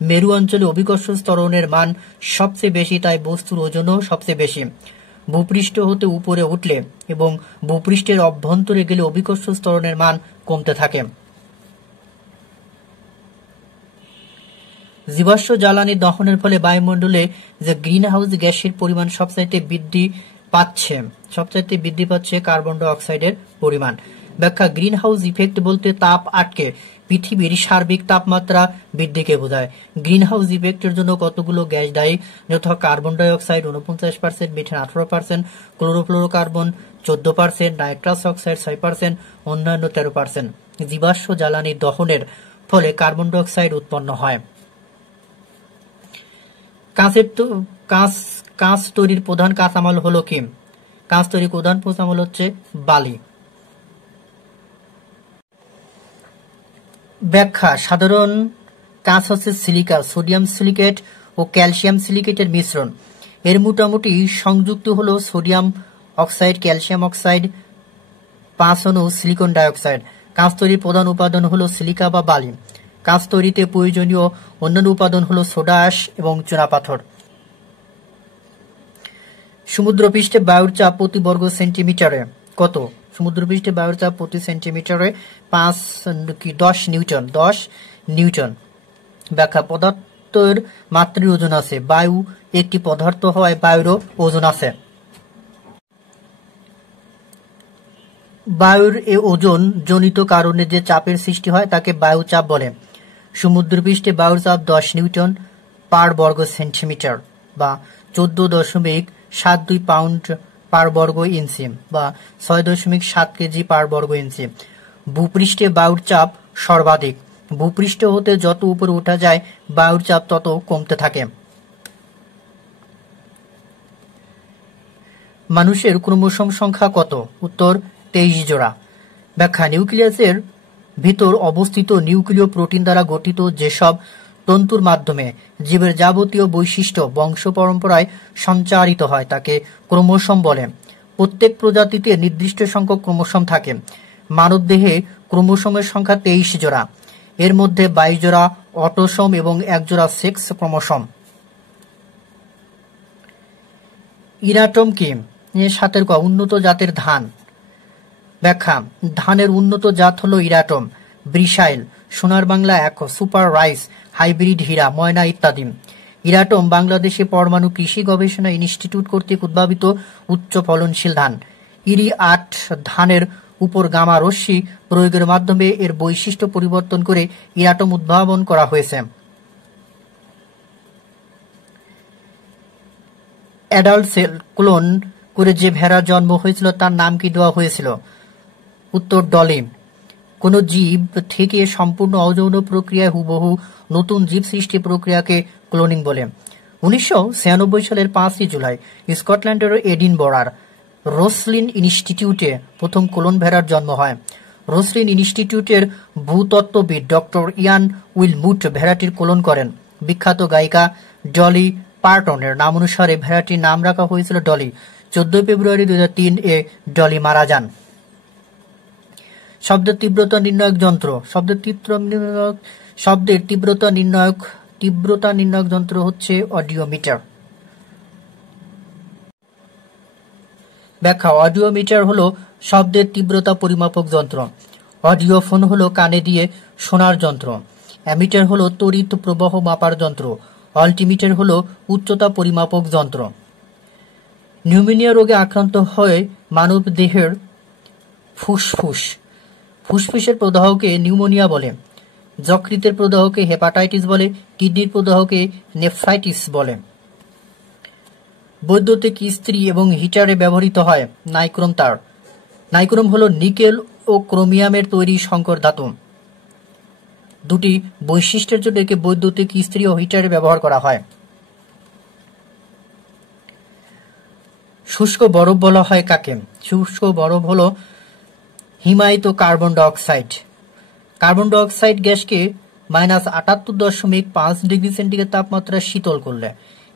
মেরু অঞ্চলে অভিকর্ষ ত্বরণের মান সবচেয়ে বেশি, তাই বস্তুর ওজনও সবচেয়ে বেশি। ভূপৃষ্ঠ হতে উপরে উঠলে এবং ভূপৃষ্ঠের অভ্যন্তরে গেলে অভিকর্ষ ত্বরণের মান কমতে থাকে। জীবাশ্ম জ্বালানি দহনের ফলে বায়ুমণ্ডলে যে গ্রিন হাউস গ্যাসের পরিমাণ সবচাইতে বৃদ্ধি পাচ্ছে কার্বন ডাই অক্সাইডের পরিমাণ। ব্যাখ্যা: গ্রিন হাউস ইফেক্ট বলতে তাপ আটকে পৃথিবীর সার্বিক তাপমাত্রা বৃদ্ধিকে বোঝায়। গ্রিন হাউস ইফেক্টের জন্য কতগুলো গ্যাস দায়ী, যথা carbon dioxide 49%, methane 18%, chlorofluorocarbon 14%, nitrous oxide 6%, অন্যান্য 13%। জীবাশ্ম জ্বালানি দহনের ফলে কার্বন ডাই অক্সাইড উৎপন্ন হয়। কাঁচ তৈরির প্রধান কাঁচামাল হলো কি? কাঁচ তৈরির প্রধান কাঁচামাল হচ্ছে বালি। ব্যাখ্যা: সাধারণ কাঁচ হচ্ছে সিলিকা, সোডিয়াম সিলিকেট ও ক্যালসিয়াম সিলিকেটের মিশ্রণ। এর মোটামুটি সংযুক্ত হলো সোডিয়াম অক্সাইড, ক্যালসিয়াম অক্সাইড, 5 অণু সিলিকন ডাইঅক্সাইড। কাঁচ তৈরির প্রধান উপাদান হলো সিলিকা বা বালি। কাঁচ তৈরিতে প্রয়োজনীয় অন্যান্য উপাদান হলো সোডা আঁশ এবং চুনাপাথর। সমুদ্রপৃষ্ঠে বায়ুর চাপ প্রতি বর্গ সেন্টিমিটারে কত? সমুদ্রপৃষ্ঠে বায়ুর চাপ প্রতি সেন্টিমিটারে 10 নিউটন। 10 নিউটন। ব্যাখ্যা: পদার্থের মাত্রার ওজন আছে। বায়ু একটি পদার্থ হওয়ায় বায়ুরও ওজন আছে। বায়ুর এ ওজন জনিত কারণে যে চাপের সৃষ্টি হয় তাকে বায়ু চাপ বলে। সমুদ্রপৃষ্ঠে বায়ুর চাপ 10 নিউটন পার বর্গ সেন্টিমিটার বা 14.72 পাউন্ড পার বর্গ ইঞ্চি বা 6.7 কেজি পার বর্গ ইঞ্চি। ভূপৃষ্ঠে বায়ুর চাপ সর্বাধিক। ভূপৃষ্ঠ হতে যত উপরে ওঠা যায় বায়ুর চাপ তত কমতে থাকে। মানুষের ক্রোমোসোম সংখ্যা কত? উত্তর 23 জোড়া। ব্যাখ্যা: নিউক্লিয়াসের ভিতর অবস্থিত নিউক্লিয় প্রোটিন দ্বারা গঠিত যেসব তন্তুর মাধ্যমে জীবের যাবতীয় বৈশিষ্ট্য বংশ পরম্পরায় সঞ্চারিত হয় তাকে ক্রোমোসোম বলে। প্রত্যেক প্রজাতিতে নির্দিষ্ট সংখ্যক ক্রোমোসোম থাকে। মানবদেহে ক্রোমোসোমের সংখ্যা 23 জোড়া। এর মধ্যে 22 জোড়া অটোসোম এবং 1 জোড়া সেক্স ক্রোমোসোম। ইরাটম কি? 7 ক উন্নত জাতের ধান। ব্যাখ্যা: ধানের উন্নত জাত হলো ইরাটম, ব্রিসাইল, সোনার বাংলা 1, সুপার রাইস, হাইব্রিড হীরা, ময়না ইত্যাদি। ইরাটম বাংলাদেশে পরমাণু কৃষি গবেষণা ইনস্টিটিউট কর্তৃক উদ্ভাবিত উচ্চ ফলনশীল ধান। ইরি-8 ধানের উপর গামা রশ্মি প্রয়োগের মাধ্যমে এর বৈশিষ্ট্য পরিবর্তন করে ইরাটম উদ্ভাবন করা হয়েছে। অ্যাডাল্ট সেল ক্লোন করে যে ভেড়ার জন্ম হয়েছিল তার নাম কি দেওয়া হয়েছিল? উত্তর ডলি। কোন জীব থেকে সম্পূর্ণ অযৌন প্রক্রিয়ায় হুবহু নতুন জীব সৃষ্টি প্রক্রিয়াকে ক্লোনিং বলে। 1996 সালের 5 জুলাই স্কটল্যান্ডের এডিনবরার রোসলিন ইনস্টিটিউটে প্রথম ক্লোন ভেড়ার জন্ম হয়। রোসলিন ইনস্টিটিউটের ভূতত্ত্ববিদ ডক্টর ইয়ান উইলমুট ভেড়াটির ক্লোন করেন। বিখ্যাত গায়িকা ডলি পার্টনের নাম অনুসারে ভেড়াটির নাম রাখা হয়েছিল ডলি। 14 ফেব্রুয়ারি 2003 এ ডলি মারা যান। শব্দের তীব্রতা নির্ণায়ক যন্ত্র। শব্দের তীব্রতা নির্ণায়ক যন্ত্র হচ্ছে অডিওমিটার। ব্যাখ্যা: অডিওমিটার হলো শব্দের তীব্রতা পরিমাপক যন্ত্র। অডিওফোন হলো কানে দিয়ে শোনার যন্ত্র। অ্যামিটার হলো তড়িৎ প্রবাহ মাপার যন্ত্র। অল্টিমিটার হলো উচ্চতা পরিমাপক যন্ত্র। নিউমোনিয়া রোগে আক্রান্ত হয়ে মানব দেহের ফুসফুসের প্রদাহকে নিউমোনিয়া বলে। যকৃতের প্রদাহকে হেপাটাইটিস বলে। কিডনির প্রদাহকে নেফ্রাইটিস বলে। বৈদ্যুতিক ইস্ত্রি এবং হিটারে ব্যবহৃত হয় নাইক্রোম তার। নাইক্রোম হলো নিকেল ও ক্রোমিয়ামের তৈরি সংকর ধাতু। দুটি বৈশিষ্ট্যের জন্য একে বৈদ্যুতিক ইস্ত্রি ও হিটারে ব্যবহার করা হয়। শুষ্ক বরফ বলা হয় কাকে? শুষ্ক বরফ হলো হিমায়িত কার্বন ডাইঅক্সাইড। কার্বন ডাইঅক্সাইড গ্যাসকে -78.5 ডিগ্রি সেন্টিগ্রেড তাপমাত্রায় শীতল করলে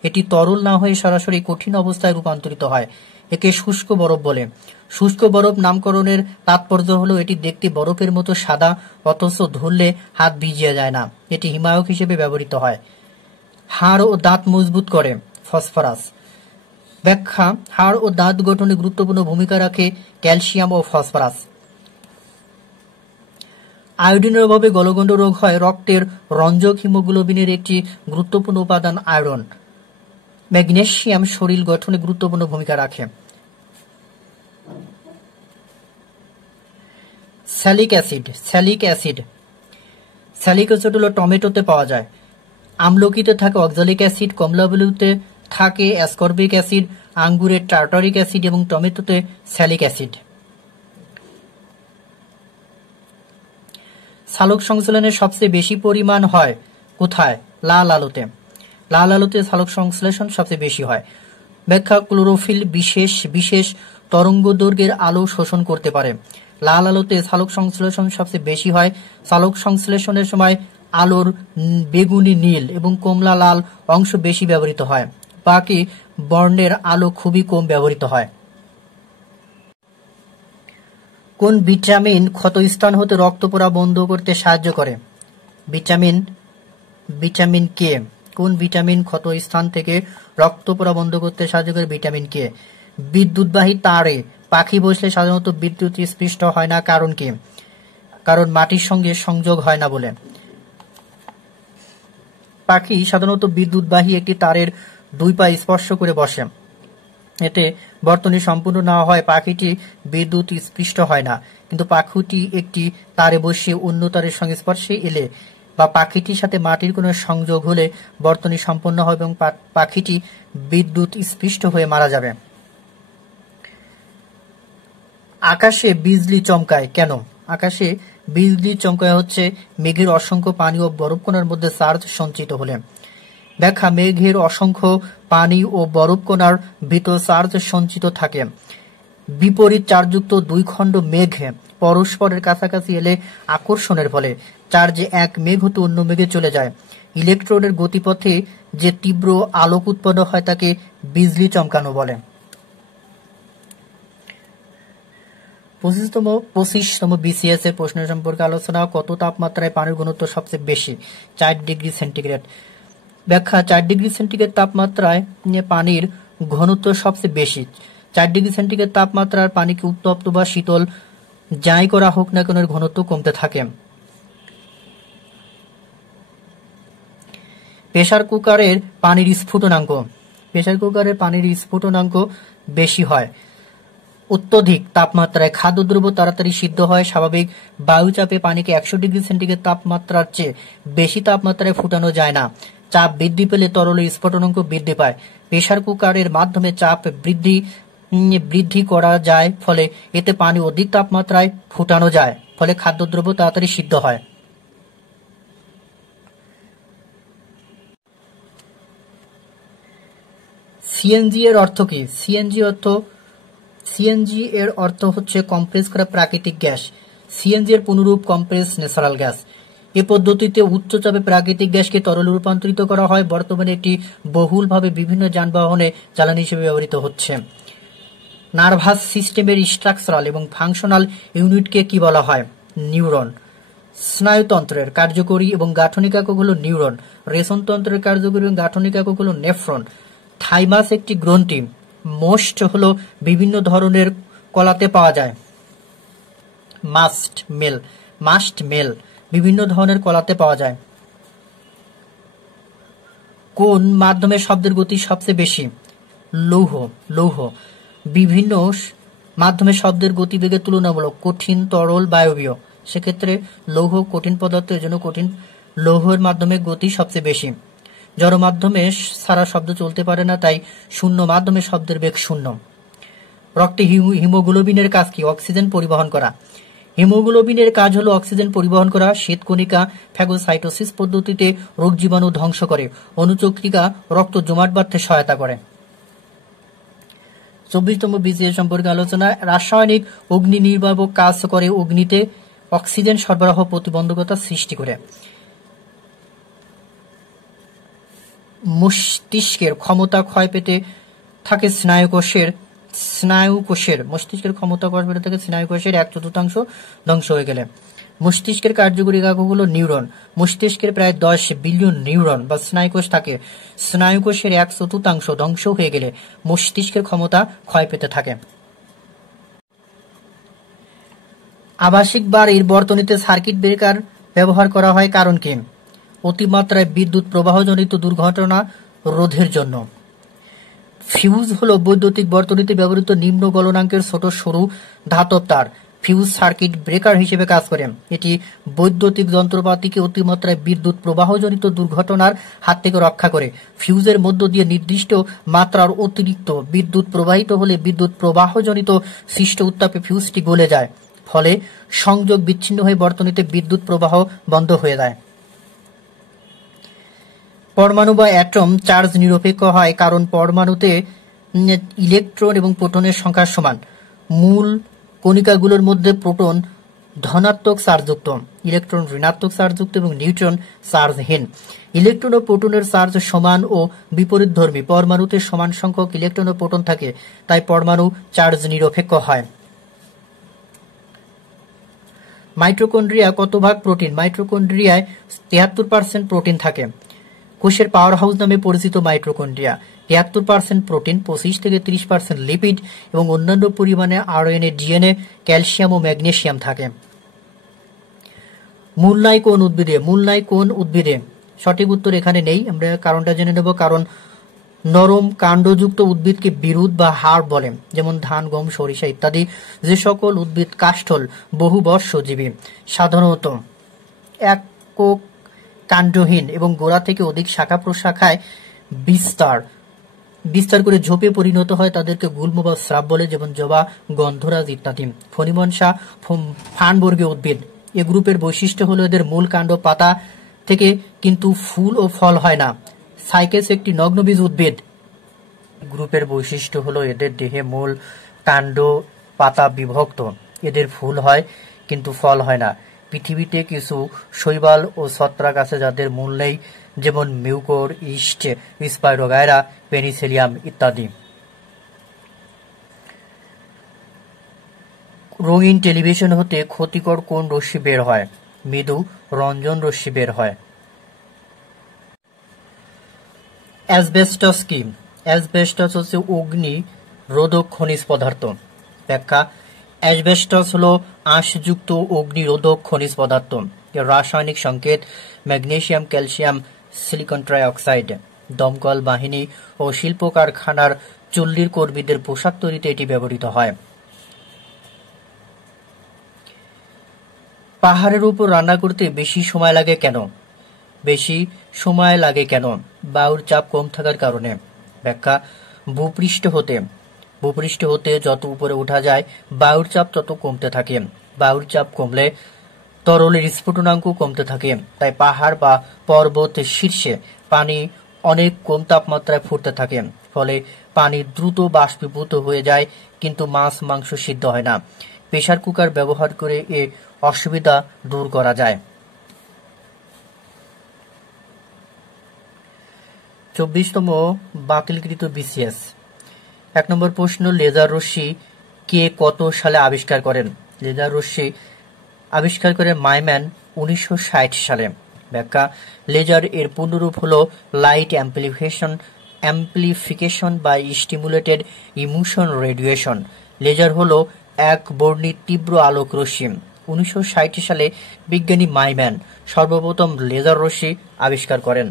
এটি তরল না হয়ে সরাসরি কঠিন অবস্থায় রূপান্তরিত হয়। একে শুষ্ক বরফ বলে। শুষ্ক বরফ নামকরণের তাৎপর্য হলো এটি দেখতে বরফের মতো সাদা, অথচ ধরলে হাত ভিজিয়ে যায় না। এটি হিমায়ক হিসেবে ব্যবহৃত হয়। হাড় ও দাঁত মজবুত করে ফসফরাস। ব্যাখ্যা: হাড় ও দাঁত গঠনে গুরুত্বপূর্ণ ভূমিকা রাখে ক্যালসিয়াম ও ফসফরাস। আয়োডিনের অভাবে গলগণ্ড রোগ হয়। রক্তের রঞ্জক হিমোগ্লোবিনের একটি গুরুত্বপূর্ণ উপাদান আয়রন। ম্যাগনেসিয়াম শরীর গঠনে গুরুত্বপূর্ণ ভূমিকা রাখে। স্যালিক অ্যাসিড স্যালিক অ্যাসিড হলো টমেটোতে পাওয়া যায়। আমলকিতে থাকে অক্সালিক অ্যাসিড, কমলালেবুতে থাকে অ্যাসকর্বিক অ্যাসিড, আঙ্গুরে টার্টারিক অ্যাসিড এবং টমেটোতে স্যালিক অ্যাসিড। সালোক সংশ্লেষণের সবচেয়ে বেশি পরিমাণ হয় কোথায়? লাল আলুতে। লাল আলুতে সালোক সংশ্লেষণ সবচেয়ে বেশি হয়। ব্যাখ্যা, ক্লোরোফিল বিশেষ তরঙ্গ দৈর্ঘ্যের আলো শোষণ করতে পারে। লাল আলোতে সালোক সংশ্লেষণ সবচেয়ে বেশি হয়। সালোক সংশ্লেষণের সময় আলোর বেগুনি নীল এবং কমলা লাল অংশ বেশি ব্যবহৃত হয়, বাকি বর্ণের আলো খুবই কম ব্যবহৃত হয়। কোন ভিটামিন ক্ষতস্থান হতে রক্ত পড়া বন্ধ করতে সাহায্য করে? Vitamin K. কোন ভিটামিন ক্ষতস্থান থেকে রক্ত পড়া বন্ধ করতে সাহায্য করে? Vitamin K. বিদ্যুৎবাহী তারে পাখি বসলে সাধারণত বিদ্যুৎ স্পৃষ্ট হয় না, কারণ কি? কারণ মাটির সঙ্গে সংযোগ হয় না বলে। পাখি সাধারণত বিদ্যুৎবাহী একটি তারের দুই পা স্পর্শ করে বসে, এতে বর্তনী সম্পূর্ণ না হয় পাখিটি বিদ্যুৎ স্পৃষ্ট হয় না। কিন্তু পাখিটি একটি তারে বসে অন্য তারের সংস্পর্শে এলে বা পাখিটির সাথে মাটির কোনো সংযোগ হলে বর্তনী সম্পন্ন হবে এবং পাখিটি বিদ্যুৎ স্পৃষ্ট হয়ে মারা যাবে। আকাশে বিজলি চমকায় কেন? আকাশে বিজলি চমকায় হচ্ছে মেঘের অসংখ্য পানি ও বরফকণার মধ্যে চার্জ সঞ্চিত হলে। ব্যাখ্যা, মেঘের অসংখ্য পানি ও বরফকণার ভিতর চার্জ সঞ্চিত থাকে। বিপরীত চার্জযুক্ত দুই খণ্ড মেঘ পরস্পরের কাছাকাছি এলে আকর্ষণের ফলে চার্জ এক মেঘ হতে অন্য মেঘে চলে যায়। ইলেকট্রনের গতিপথে যে তীব্র আলোক উৎপন্ন হয় তাকে বিজলি চমকানো বলে। 25তম বিসিএস এর প্রশ্ন সম্পর্কে আলোচনা। কত তাপমাত্রায় পানির ঘনত্ব সবচেয়ে বেশি? 4 ডিগ্রি সেন্টিগ্রেড। ব্যাখ্যা, 4 ডিগ্রি সেন্টিগ্রেড তাপমাত্রায় পানির ঘনত্ব সবচেয়ে বেশি। 4 ডিগ্রি সেন্টিগ্রেড তাপমাত্রার পানিকে উত্তপ্ত বা শীতল যাই করা হোক না কেন ঘনত্ব কমতে থাকে। প্রেসার কুকারের পানির স্ফুটনাঙ্ক। প্রেসার কুকারের পানির স্ফুটনাঙ্ক বেশি হয়। অত্যধিক তাপমাত্রায় খাদ্যদ্রব্য তাড়াতাড়ি সিদ্ধ হয়। স্বাভাবিক বায়ুচাপে পানিকে 100 ডিগ্রি সেন্টিগ্রেড তাপমাত্রার চেয়ে বেশি তাপমাত্রায় ফুটানো যায় না। চাপ বৃদ্ধি পেলে তরলের স্ফুটনাঙ্ক বৃদ্ধি পায়। প্রেসার কুকারের মাধ্যমে চাপ বৃদ্ধি করা যায়, ফলে এতে পানি অধিক তাপমাত্রায় ফুটানো যায়, ফলে খাদ্যদ্রব্য তাড়াতাড়ি সিদ্ধ হয়। সিএনজি এর অর্থ কি? সিএনজি এর অর্থ হচ্ছে কম্প্রেস করা প্রাকৃতিক গ্যাস। সিএনজি এর পুনরূপ কম্প্রেস ন্যাচারাল গ্যাস। এ পদ্ধতিতে উচ্চ চাপে প্রাকৃতিক গ্যাসকে তরলে রূপান্তরিত করা হয়। বর্তমানে এটি বহুলভাবে বিভিন্ন যানবাহনে জ্বালানি হিসেবে ব্যবহৃত হচ্ছে। নার্ভাস সিস্টেমের স্ট্রাকচারাল এবং ফাংশনাল ইউনিটকে কি বলা হয়? নিউরন। স্নায়ুতন্ত্রের কার্যকরী এবং গাঠনিক একক হল নিউরন। রেশনতন্ত্রের কার্যকরী এবং গাঠনিক একক হল নেফ্রন। থাইমাস একটি গ্রন্থি। মোস্ট হলো বিভিন্ন ধরনের কলাতে পাওয়া যায়। মাস্ট মেল বিভিন্ন ধরনের কলাতে পাওয়া যায়। কোন মাধ্যমে শব্দের গতি সবচেয়ে বেশি? লৌহ। বিভিন্ন মাধ্যমে শব্দের গতিবেগের তুলনামূলক কঠিন, তরল, বায়বীয়। সেক্ষেত্রে লৌহ কঠিন পদার্থ, এর জন্য কঠিন লৌহের মাধ্যমে গতি সবচেয়ে বেশি। জড় মাধ্যমে সারা শব্দ চলতে পারে না, তাই শূন্য মাধ্যমে শব্দের বেগ শূন্য। রক্তে হিমোগ্লোবিনের কাজ কি? অক্সিজেন পরিবহন করা। হিমোগ্লোবিনের কাজ হলো অক্সিজেন পরিবহন করা। শ্বেতকণিকা ফ্যাগোসাইটোসিস পদ্ধতিতে রোগ জীবাণু ধ্বংস করে। অনুচক্রিকা রক্ত জমাট বাঁধতে সহায়তা করে। 24তম বিসিএস সম্পর্কে আলোচনা। রাসায়নিক অগ্নি নির্বাপক কাজ করে। অগ্নিতে অক্সিজেন সরবরাহ প্রতিবন্ধকতা সৃষ্টি করে। মস্তিষ্কের ক্ষমতা ক্ষয় পেতে থাকে মস্তিষ্কের ক্ষমতা ক্ষয় পেতে থাকে স্নায়ুকোষের 1/4 ধ্বংস হয়ে গেলে। মস্তিষ্কের কার্যকরী একক হলো নিউরন। মস্তিষ্কের প্রায় 10 বিলিয়ন নিউরন বা স্নায়ুকোষ থাকে। স্নায়ুকোষের 1/4 ধ্বংস হয়ে গেলে মস্তিষ্কের ক্ষমতা ক্ষয় পেতে থাকে। আবাসিক বাড়ির বর্তনীতে সার্কিট ব্রেকার ব্যবহার করা হয় কারণ কি? অতিমাত্রায় বিদ্যুৎ প্রবাহজনিত দুর্ঘটনা রোধের জন্য। ফিউজ হলো বৈদ্যুতিক বর্তনীতে ব্যবহৃত নিম্ন গলনাঙ্কের ছোট সরু ধাতব তার। ফিউজ সার্কিট ব্রেকার হিসেবে কাজ করে। এটি বৈদ্যুতিক যন্ত্রপাতিকে অতিমাত্রায় বিদ্যুৎ প্রবাহজনিত দুর্ঘটনার হাত থেকে রক্ষা করে। ফিউজের মধ্য দিয়ে নির্দিষ্ট মাত্রার অতিরিক্ত বিদ্যুৎ প্রবাহিত হলে বিদ্যুৎ প্রবাহজনিত সৃষ্ট উত্তাপে ফিউজটি গলে যায়, ফলে সংযোগ বিচ্ছিন্ন হয়ে বর্তনীতে বিদ্যুৎ প্রবাহ বন্ধ হয়ে যায়। পরমাণু বা অ্যাটম চার্জ নিরপেক্ষ হয় কারণ পরমাণুতে ইলেকট্রন এবং প্রোটনের সংখ্যা সমান। মূল কণিকাগুলোর মধ্যে প্রোটন ধনাত্মক চার্জযুক্ত, ইলেকট্রন ঋণাত্মক চার্জযুক্ত এবং নিউট্রন চার্জহীন। ইলেকট্রন ও প্রোটনের চার্জ সমান ও বিপরীতধর্মী। পরমাণুতে সমান সংখ্যক ইলেকট্রন ও প্রোটন থাকে, তাই পরমাণু চার্জ নিরপেক্ষ হয়। মাইটোকন্ড্রিয়া কত ভাগ প্রোটিন? মাইটোকন্ড্রিয়ায় 73% প্রোটিন থাকে। কোষের পাওয়ার হাউস নামে পরিচিত মাইটোকন্ড্রিয়া। 73% প্রোটিন, 25 থেকে 30% লিপিড এবং অন্যান্য পরিমাণে আরএনএ, ডিএনএ, ক্যালসিয়াম ও ম্যাগনেসিয়াম থাকে। মূল নাই কোন উদ্ভিদে? মূল নাই কোন উদ্ভিদে? সঠিক উত্তর এখানে নেই। আমরা কারণটা জেনে নেব। কারণ নরম কাণ্ডযুক্ত উদ্ভিদকে বিরুৎ বা হাড় বলে, যেমন ধান, গম, সরিষা ইত্যাদি। যে সকল উদ্ভিদ কাষ্ঠল বহু বর্ষজীবী, সাধারণত একক কাণ্ডহীন এবং গোড়া থেকে অধিক শাখা প্রশাখায় বিস্তার করে ঝোপে পরিণত হয়, তাদেরকে গুল্ম বা শ্রাব বলে, যেমন জবা, গন্ধরাজ ইত্যাদি। ফণিমনসা ফার্নবর্গীয় উদ্ভিদ। এ গ্রুপের বৈশিষ্ট্য হলো এদের মূল কাণ্ড পাতা থেকে, কিন্তু ফুল ও ফল হয় না। সাইকেস একটি নগ্নবীজ উদ্ভিদ। গ্রুপের বৈশিষ্ট্য হলো এদের দেহে মূল কাণ্ড পাতা বিভক্ত, এদের ফুল হয় কিন্তু ফল হয় না। পৃথিবীতে কিছু শৈবাল ও ছত্রাক আছে যাদের মূল নেই, যেমন মিউকোর, ইস্ট, স্পাইরোগাইরা, পেনিসিলিয়াম ইত্যাদি। রঙিন টেলিভিশন হতে ক্ষতিকর কোন রশ্মি বের হয়? মৃদু রঞ্জন রশ্মি বের হয়। অ্যাসবেস্টস কি? অ্যাসবেস্টস হচ্ছে অগ্নি রোধক খনিজ পদার্থ। ব্যাখ্যা: অ্যাসবেস্টস হলো আঁশযুক্ত অগ্নিরোধক খনিজ পদার্থ। এর রাসায়নিক সংকেত ম্যাগনেসিয়াম, ক্যালসিয়াম, সিলিকন ট্রাইঅক্সাইড। দমকল বাহিনী ও শিল্প কারখানার চুল্লির কর্মীদের পোশাক তৈরিতে এটি ব্যবহৃত হয়। পাহাড়ের উপর রান্না করতে বেশি সময় লাগে কেন? বেশি সময় লাগে কেন? বায়ুর চাপ কম থাকার কারণে। ব্যাখ্যা: ভূপৃষ্ঠ হতে যত উপরে ওঠা যায় বায়ুর চাপ তত কমতে থাকে। বায়ুর চাপ কমলে তরলের স্ফুটনাঙ্ক কমতে থাকে, তাই পাহাড় বা পর্বতের শীর্ষে পানি অনেক কম তাপমাত্রায় ফুটতে থাকে, ফলে পানি দ্রুত বাষ্পীভূত হয়ে যায়, কিন্তু মাছ মাংস সিদ্ধ হয় না। প্রেসার কুকার ব্যবহার করে এ অসুবিধা দূর করা যায়। 24তম বাতিলকৃত বিসিএস। 1 নম্বর প্রশ্ন, লেজার রশ্মি কে কত সালে আবিষ্কার করেন? লেজার রশ্মি আবিষ্কার করে মাইম্যান 1960 সালে। ব্যাখ্যা: লেজার এর পূর্ণরূপ হলো light amplification by stimulated emission radiation. Laser হলো এক বর্ণিত তীব্র আলোক রশ্মি। 1960 সালে বিজ্ঞানী মাইম্যান সর্বপ্রথম লেজার রশ্মি আবিষ্কার করেন।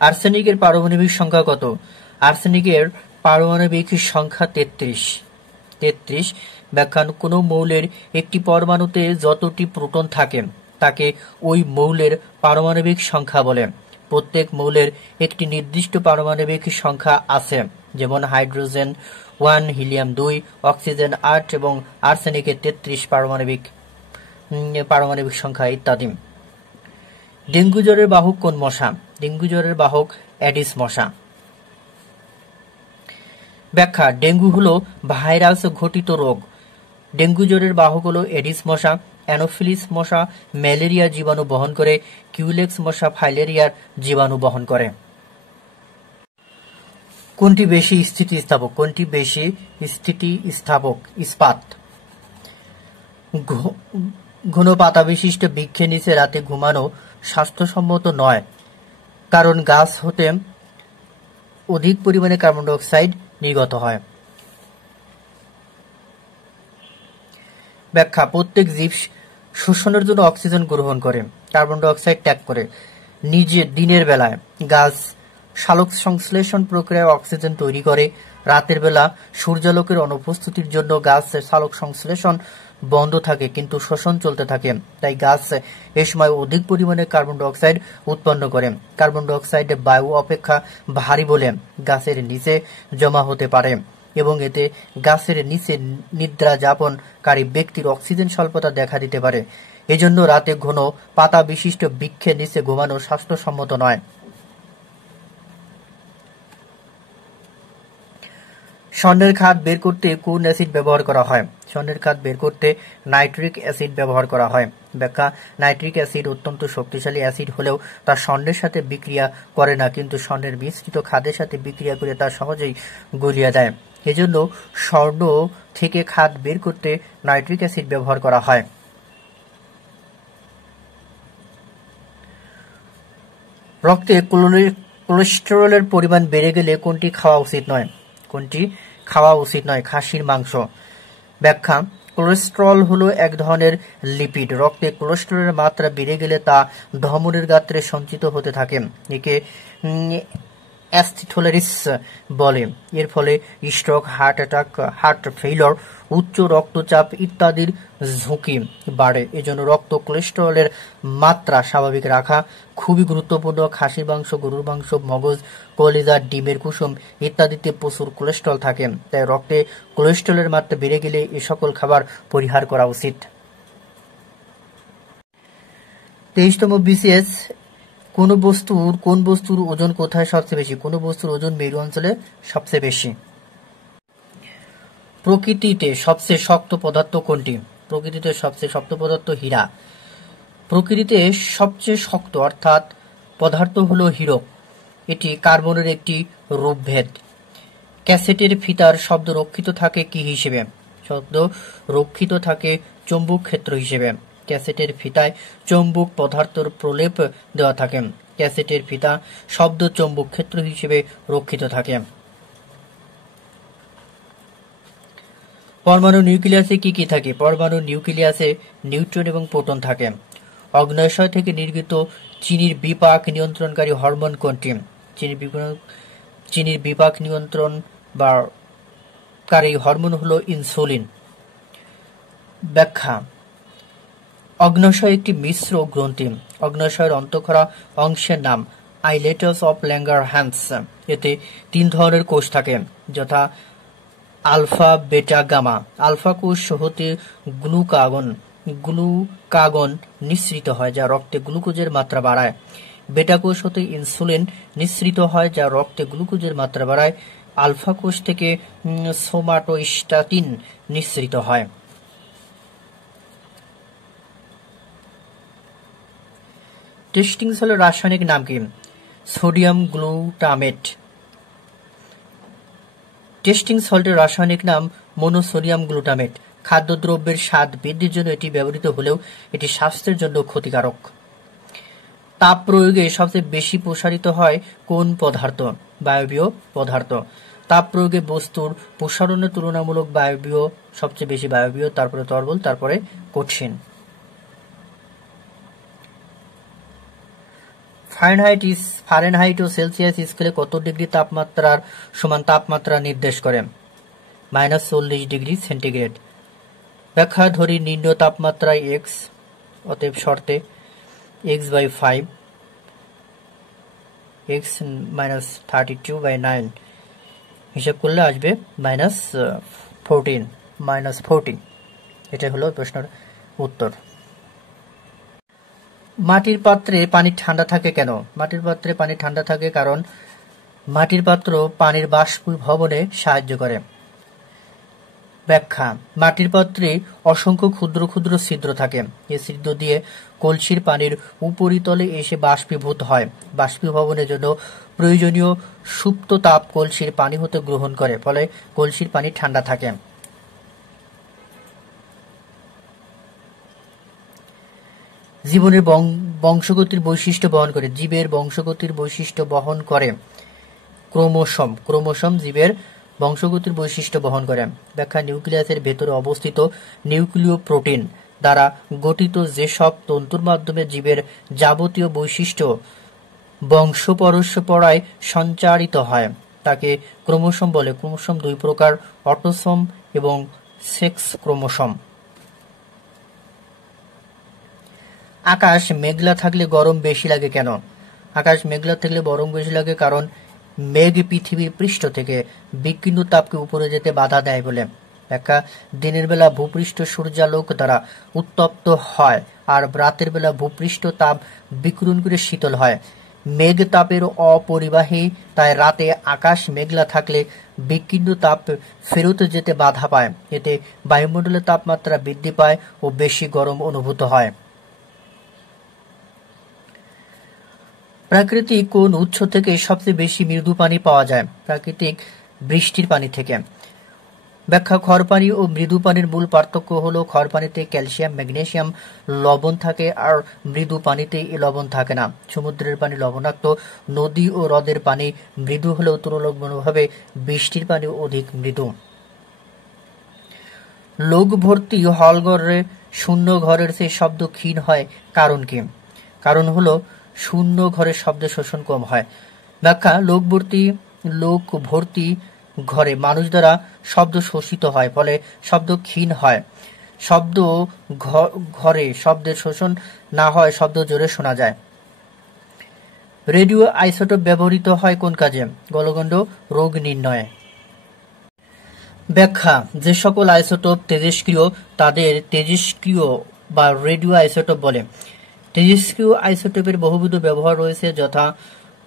আর্সেনিকের পারমাণবিক সংখ্যা কত? আর্সেনিকের পারমাণবিক সংখ্যা 33। ব্যাখ্যা: কোনো মৌলের একটি পরমাণুতে যতটি প্রোটন থাকে তাকে ওই মৌলের পারমাণবিক সংখ্যা বলে। প্রত্যেক মৌলের একটি নির্দিষ্ট পারমাণবিক সংখ্যা আছে, যেমন হাইড্রোজেন 1, হিলিয়াম 2, অক্সিজেন 8 এবং আর্সেনিকের 33 পারমাণবিক সংখ্যা ইত্যাদি। ডেঙ্গু জ্বরের বাহক কোন মশা? ডেঙ্গু জ্বরের বাহক অ্যাডিস মশা। ব্যাখ্যা: ডেঙ্গু হলো ভাইরাস ঘটিত রোগ। ডেঙ্গু জ্বরের বাহক হলো এডিস মশা। অ্যানোফিলিস মশা ম্যালেরিয়া জীবাণু বহন করে। কিউলেক্স মশা ফাইলেরিয়ার জীবাণু বহন করে। কোনটি বেশি স্থিতিস্থাপক? কোনটি বেশি স্থিতিস্থাপক? ইস্পাত। ঘন পাতা বিশিষ্ট বৃক্ষের নিচে রাতে ঘুমানো স্বাস্থ্যসম্মত নয়, কারণ গাছ হতে অধিক পরিমাণে কার্বন ডাই অক্সাইড নির্গত হয়। ব্যাখ্যা: প্রত্যেক জীব শোষণের জন্য অক্সিজেন গ্রহণ করে, কার্বন ডাই অক্সাইড ত্যাগ করে। দিনের বেলায় গাছ সালোক সংশ্লেষণ প্রক্রিয়ায় অক্সিজেন তৈরি করে। রাতের বেলা সূর্যালোকের অনুপস্থিতির জন্য গাছ সালোক সংশ্লেষণ বন্ধ থাকে, কিন্তু শোষণ চলতে থাকে। তাই গাছ এ সময় অধিক পরিমাণে কার্বন ডাই অক্সাইড উৎপন্ন করে। কার্বন ডাই অক্সাইড বায়ু অপেক্ষা ভারী বলে গাছের নিচে জমা হতে পারে এবং এতে গাছের নিচে নিদ্রা যাপনকারী ব্যক্তির অক্সিজেন স্বল্পতা দেখা দিতে পারে। এজন্য রাতে ঘন পাতা বিশিষ্ট বৃক্ষের নিচে ঘুমানো স্বাস্থ্যসম্মত নয়। স্বর্ণের খাদ বের করতে কোন অ্যাসিড ব্যবহার করা হয়? স্বর্ণের খাদ বের করতে নাইট্রিক অ্যাসিড ব্যবহার করা হয়। ব্যাখ্যা: নাইট্রিক অ্যাসিড অত্যন্ত শক্তিশালী অ্যাসিড হলেও তা স্বর্ণের সাথে বিক্রিয়া করে না, কিন্তু স্বর্ণের মিশ্রিত খাদের সাথে বিক্রিয়া করে তা সহজেই গলিয়ে দেয়। এজন্য স্বর্ণ থেকে খাদ বের করতে নাইট্রিক অ্যাসিড ব্যবহার করা হয়। রক্তে কোলেস্টেরলের পরিমাণ বেড়ে গেলে কোনটি খাওয়া উচিত নয়? কোনটি খাওয়া উচিত নয়? খাসির মাংস। ব্যাখ্যা: কোলেস্টেরল হলো এক ধরনের লিপিড। রক্তে কোলেস্টেরলের মাত্রা বেড়ে গেলে তা ধমনীর গাত্রে সঞ্চিত হতে থাকে। একে অ্যাথেরোস্ক্লেরোসিস বলে। এর ফলে stroke, heart attack, heart failure, উচ্চ রক্তচাপ ইত্যাদির ঝুঁকি বাড়ে। এজন্য রক্ত কোলেস্টেরলের মাত্রা স্বাভাবিক রাখা খুবই গুরুত্বপূর্ণ। খাসির মাংস, গরুর মাংস, মগজ, কলিজা, ডিমের কুসুম ইত্যাদিতে প্রচুর কোলেস্টেরল থাকে। তাই রক্তে কোলেস্টেরলের মাত্রা বেড়ে গেলে এ সকল খাবার পরিহার করা উচিত। 23তম বিসিএস কোন বস্তুর ওজন কোথায় সবচেয়ে বেশি? কোন বস্তুর ওজন মেরু অঞ্চলে সবচেয়ে বেশি? প্রকৃতিতে সবচেয়ে শক্ত পদার্থ কোনটি? প্রকৃতিতে সবচেয়ে শক্ত পদার্থ হীরা। প্রকৃতিতে সবচেয়ে শক্ত অর্থাৎ পদার্থ হলো হীরক। এটি কার্বনের একটি রূপভেদ। ক্যাসেটের ফিতার শব্দ রক্ষিত থাকে কি হিসেবে? শব্দ রক্ষিত থাকে চৌম্বক ক্ষেত্র হিসেবে। ক্যাসেটের ফিতায় চৌম্বক পদার্থের প্রলেপ দেওয়া থাকে। ক্যাসেটের ফিতা শব্দ চৌম্বক ক্ষেত্র হিসেবে রক্ষিত থাকে। পরমাণু নিউক্লিয়াসে কি কি থাকে? পরমাণু নিউক্লিয়াসে নিউট্রন এবং প্রোটন থাকে। অগ্ন্যাশয় থেকে নির্গত চিনির বিপাক নিয়ন্ত্রণকারী হরমোন কোনটি? চিনির বিপাক নিয়ন্ত্রণ বা কারী হরমোন হলো ইনসুলিন। ব্যাখ্যা: অগ্ন্যাশয় একটি মিশ্র গ্রন্থি। অগ্ন্যাশয়ের অন্তঃক্ষরা অংশের নাম আইলেটাস অফ ল্যাঙ্গারহ্যান্স। এতে 3 ধরনের কোষ থাকে, যথা আলফা, বেটা, গামা। আলফা কোষ হতে গ্লুকাগন নিঃসৃত হয়, যা রক্তে গ্লুকোজের মাত্রা বাড়ায়। বেটা কোষ হতে ইনসুলিন নিঃসৃত হয়, যা রক্তে গ্লুকোজের মাত্রা বাড়ায়। আলফা কোষ থেকে সোমাটোস্ট্যাটিন নিঃসৃত হয়। টেস্টিং সল্টের রাসায়নিক নাম কি? Sodium glutamate. টেস্টিং সল্টের রাসায়নিক নাম মনোসোডিয়াম গ্লুটামেট। খাদ্যদ্রব্যের স্বাদ বৃদ্ধির জন্য এটি ব্যবহৃত হলেও এটি স্বাস্থ্যের জন্য ক্ষতিকারক। তাপ প্রয়োগে সবচেয়ে বেশি প্রসারিত হয় কোন পদার্থ? বায়বীয় পদার্থ। তাপ প্রয়োগে বস্তুর প্রসারণের তুলনামূলক বায়বীয় সবচেয়ে বেশি বায়বীয়, তারপরে তরল, তারপরে কঠিন। ফারেনহাইট ও সেলসিয়াস স্কেলে কত ডিগ্রি তাপমাত্রার সমান তাপমাত্রা নির্দেশ করে? -40 ডিগ্রি সেন্টিগ্রেড। ব্যাখ্যা: ধরি নিম্ন তাপমাত্রা x, অতএব শর্তে x/5, x -32/9 হিসাব করলে আসবে -14। এটা হলো প্রশ্নের উত্তর। মাটির পাত্রে পানি ঠান্ডা থাকে কেন? মাটির পাত্রে পানি ঠান্ডা থাকে কারণ মাটির পাত্র পানির বাষ্পীভবনে সাহায্য করে। ব্যাখ্যা: মাটির পাত্রে অসংখ্য ক্ষুদ্র ক্ষুদ্র ছিদ্র থাকে। এই ছিদ্র দিয়ে কলসির পানির উপরিতলে এসে বাষ্পীভূত হয়। বাষ্পীভবনের জন্য প্রয়োজনীয় সুপ্ত তাপ কলসির পানি হতে গ্রহণ করে, ফলে কলসির পানি ঠান্ডা থাকে। জীবনের বংশগতির বৈশিষ্ট্য বহন করে। জীবের বংশগতির বৈশিষ্ট্য বহন করে ক্রোমোসোম জীবের বংশগতির বৈশিষ্ট্য বহন করে। ব্যাখ্যা: নিউক্লিয়াসের ভেতরে অবস্থিত নিউক্লিয় প্রোটিন দ্বারা গঠিত যেসব তন্তুর মাধ্যমে জীবের যাবতীয় বৈশিষ্ট্য বংশ পরম্পরায় সঞ্চারিত হয় তাকে ক্রোমোসোম বলে। ক্রোমোসোম দুই প্রকার, অটোসোম এবং সেক্স ক্রোমোসোম। আকাশ মেঘলা থাকলে গরম বেশি লাগে কেন? আকাশ মেঘলা থাকলে গরম বেশি লাগে কারণ মেঘ পৃথিবীর পৃষ্ঠ থেকে বিকিরণ তাপকে উপরে যেতে বাধা দেয় বলে। ব্যাখ্যা, দিনের বেলা ভূপৃষ্ঠ সূর্যালোক দ্বারা উত্তপ্ত হয় আর রাতের বেলা ভূপৃষ্ঠ তাপ বিকিরণ করে শীতল হয়। মেঘ তাপের অপরিবাহী, তাই রাতে আকাশ মেঘলা থাকলে বিকিরণ তাপ ফেরত যেতে বাধা পায়। এতে বায়ুমণ্ডলের তাপমাত্রা বৃদ্ধি পায় ও বেশি গরম অনুভূত হয়। প্রাকৃতিক কোন উৎস থেকে সবচেয়ে বেশি মৃদু পানি পাওয়া যায়? প্রাকৃতিক বৃষ্টির পানি থেকে। ব্যাখ্যা, খড়পানি ও মৃদু পানির মূল পার্থক্য হলো খড়পানিতে ক্যালসিয়াম, ম্যাগনেসিয়াম, লবণ থাকে আর মৃদু পানিতে এ লবণ থাকে না। সমুদ্রের পানি লবণাক্ত, নদী ও হ্রদের পানি মৃদু হলেও তুলনামূলকভাবে বৃষ্টির পানি অধিক মৃদু। লোক ভর্তি হলঘরে শূন্য ঘরের চেয়ে শব্দ ক্ষীণ হয়, কারণ কি? কারণ হলো শূন্য ঘরে শব্দ শোষণ কম হয়। ব্যাখ্যা, লোক ভর্তি ঘরে মানুষ দ্বারা শব্দ শোষিত হয়, ফলে শব্দ ক্ষীণ হয়। শব্দ ঘরে শব্দের শোষণ না হয়, শব্দ জোরে শোনা যায়। রেডিও আইসোটোপ ব্যবহৃত হয় কোন কাজে? গলগণ্ড রোগ নির্ণয়ে। ব্যাখ্যা, যে সকল আইসোটোপ তেজস্ক্রিয় তাদের তেজস্ক্রিয় বা রেডিও আইসোটোপ বলে। তেজস্ক্রিয় আইসোটোপের বহুবিধ ব্যবহার রয়েছে, যথা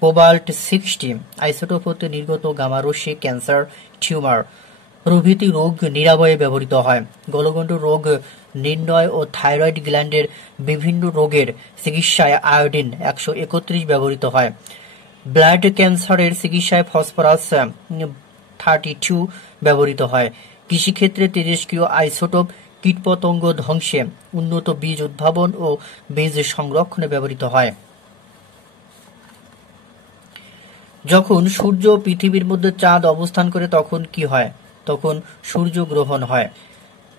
কোবাল্ট 60 আইসোটোপ হতে নির্গত গামা রশ্মি ক্যান্সার, টিউমার প্রভৃতি রোগ নিরাময়ে ব্যবহৃত হয়। গলগণ্ড রোগ নির্ণয় ও থাইরয়েড গ্ল্যান্ডের বিভিন্ন রোগের চিকিৎসায় আয়োডিন 131 ব্যবহৃত হয়। ব্লাড ক্যান্সারের চিকিৎসায় ফসফরাস 32 ব্যবহৃত হয়। কৃষিক্ষেত্রে তেজস্ক্রিয় আইসোটোপ কীটপতঙ্গ ধ্বংসে, উন্নত বীজ উদ্ভাবন ও বীজ সংরক্ষণে ব্যবহৃত হয়। যখন সূর্য পৃথিবীর মধ্যে চাঁদ অবস্থান করে তখন কি হয়? তখন সূর্যগ্রহণ হয়।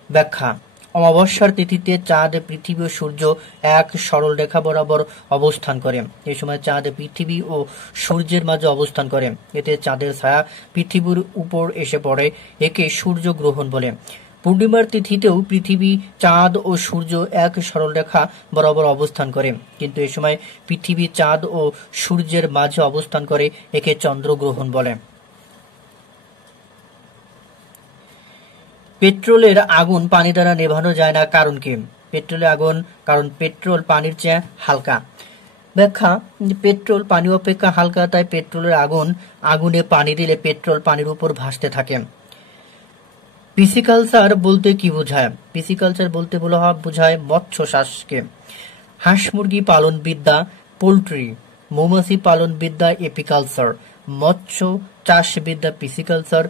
ব্যাখ্যা, অমাবস্যার তিথিতে চাঁদ, পৃথিবী ও সূর্য এক সরল রেখা বরাবর অবস্থান করে। এই সময় চাঁদ পৃথিবী ও সূর্যের মাঝে অবস্থান করে। এতে চাঁদের ছায়া পৃথিবীর উপর এসে পড়ে, একে সূর্যগ্রহণ বলে। পূর্ণিমার তিথিতেও পৃথিবী, চাঁদ ও সূর্য এক সরল রেখা বরাবর অবস্থান করে, কিন্তু এ সময় পৃথিবী চাঁদ ও সূর্যের মাঝে অবস্থান করে, একে চন্দ্রগ্রহণ বলে। পেট্রোলের আগুন পানি দ্বারা নেভানো যায় না, কারণ কি? পেট্রোলের আগুন, কারণ পেট্রোল পানির চেয়ে হালকা। ব্যাখ্যা, পেট্রোল পানি অপেক্ষা হালকা, তাই পেট্রোলের আগুনে পানি দিলে পেট্রোল পানির উপর ভাসতে থাকে। পিসিকালচার বলতে কি বোঝায়? পিসিকালচার বলতে বোঝায় মৎস্য চাষকে। হাঁস মুরগি পালন বিদ্যা পোল্ট্রি, মৌমাছি পালন বিদ্যা এপিকালচার, মৎস্য চাষ বিদ্যা পিসিকালচার,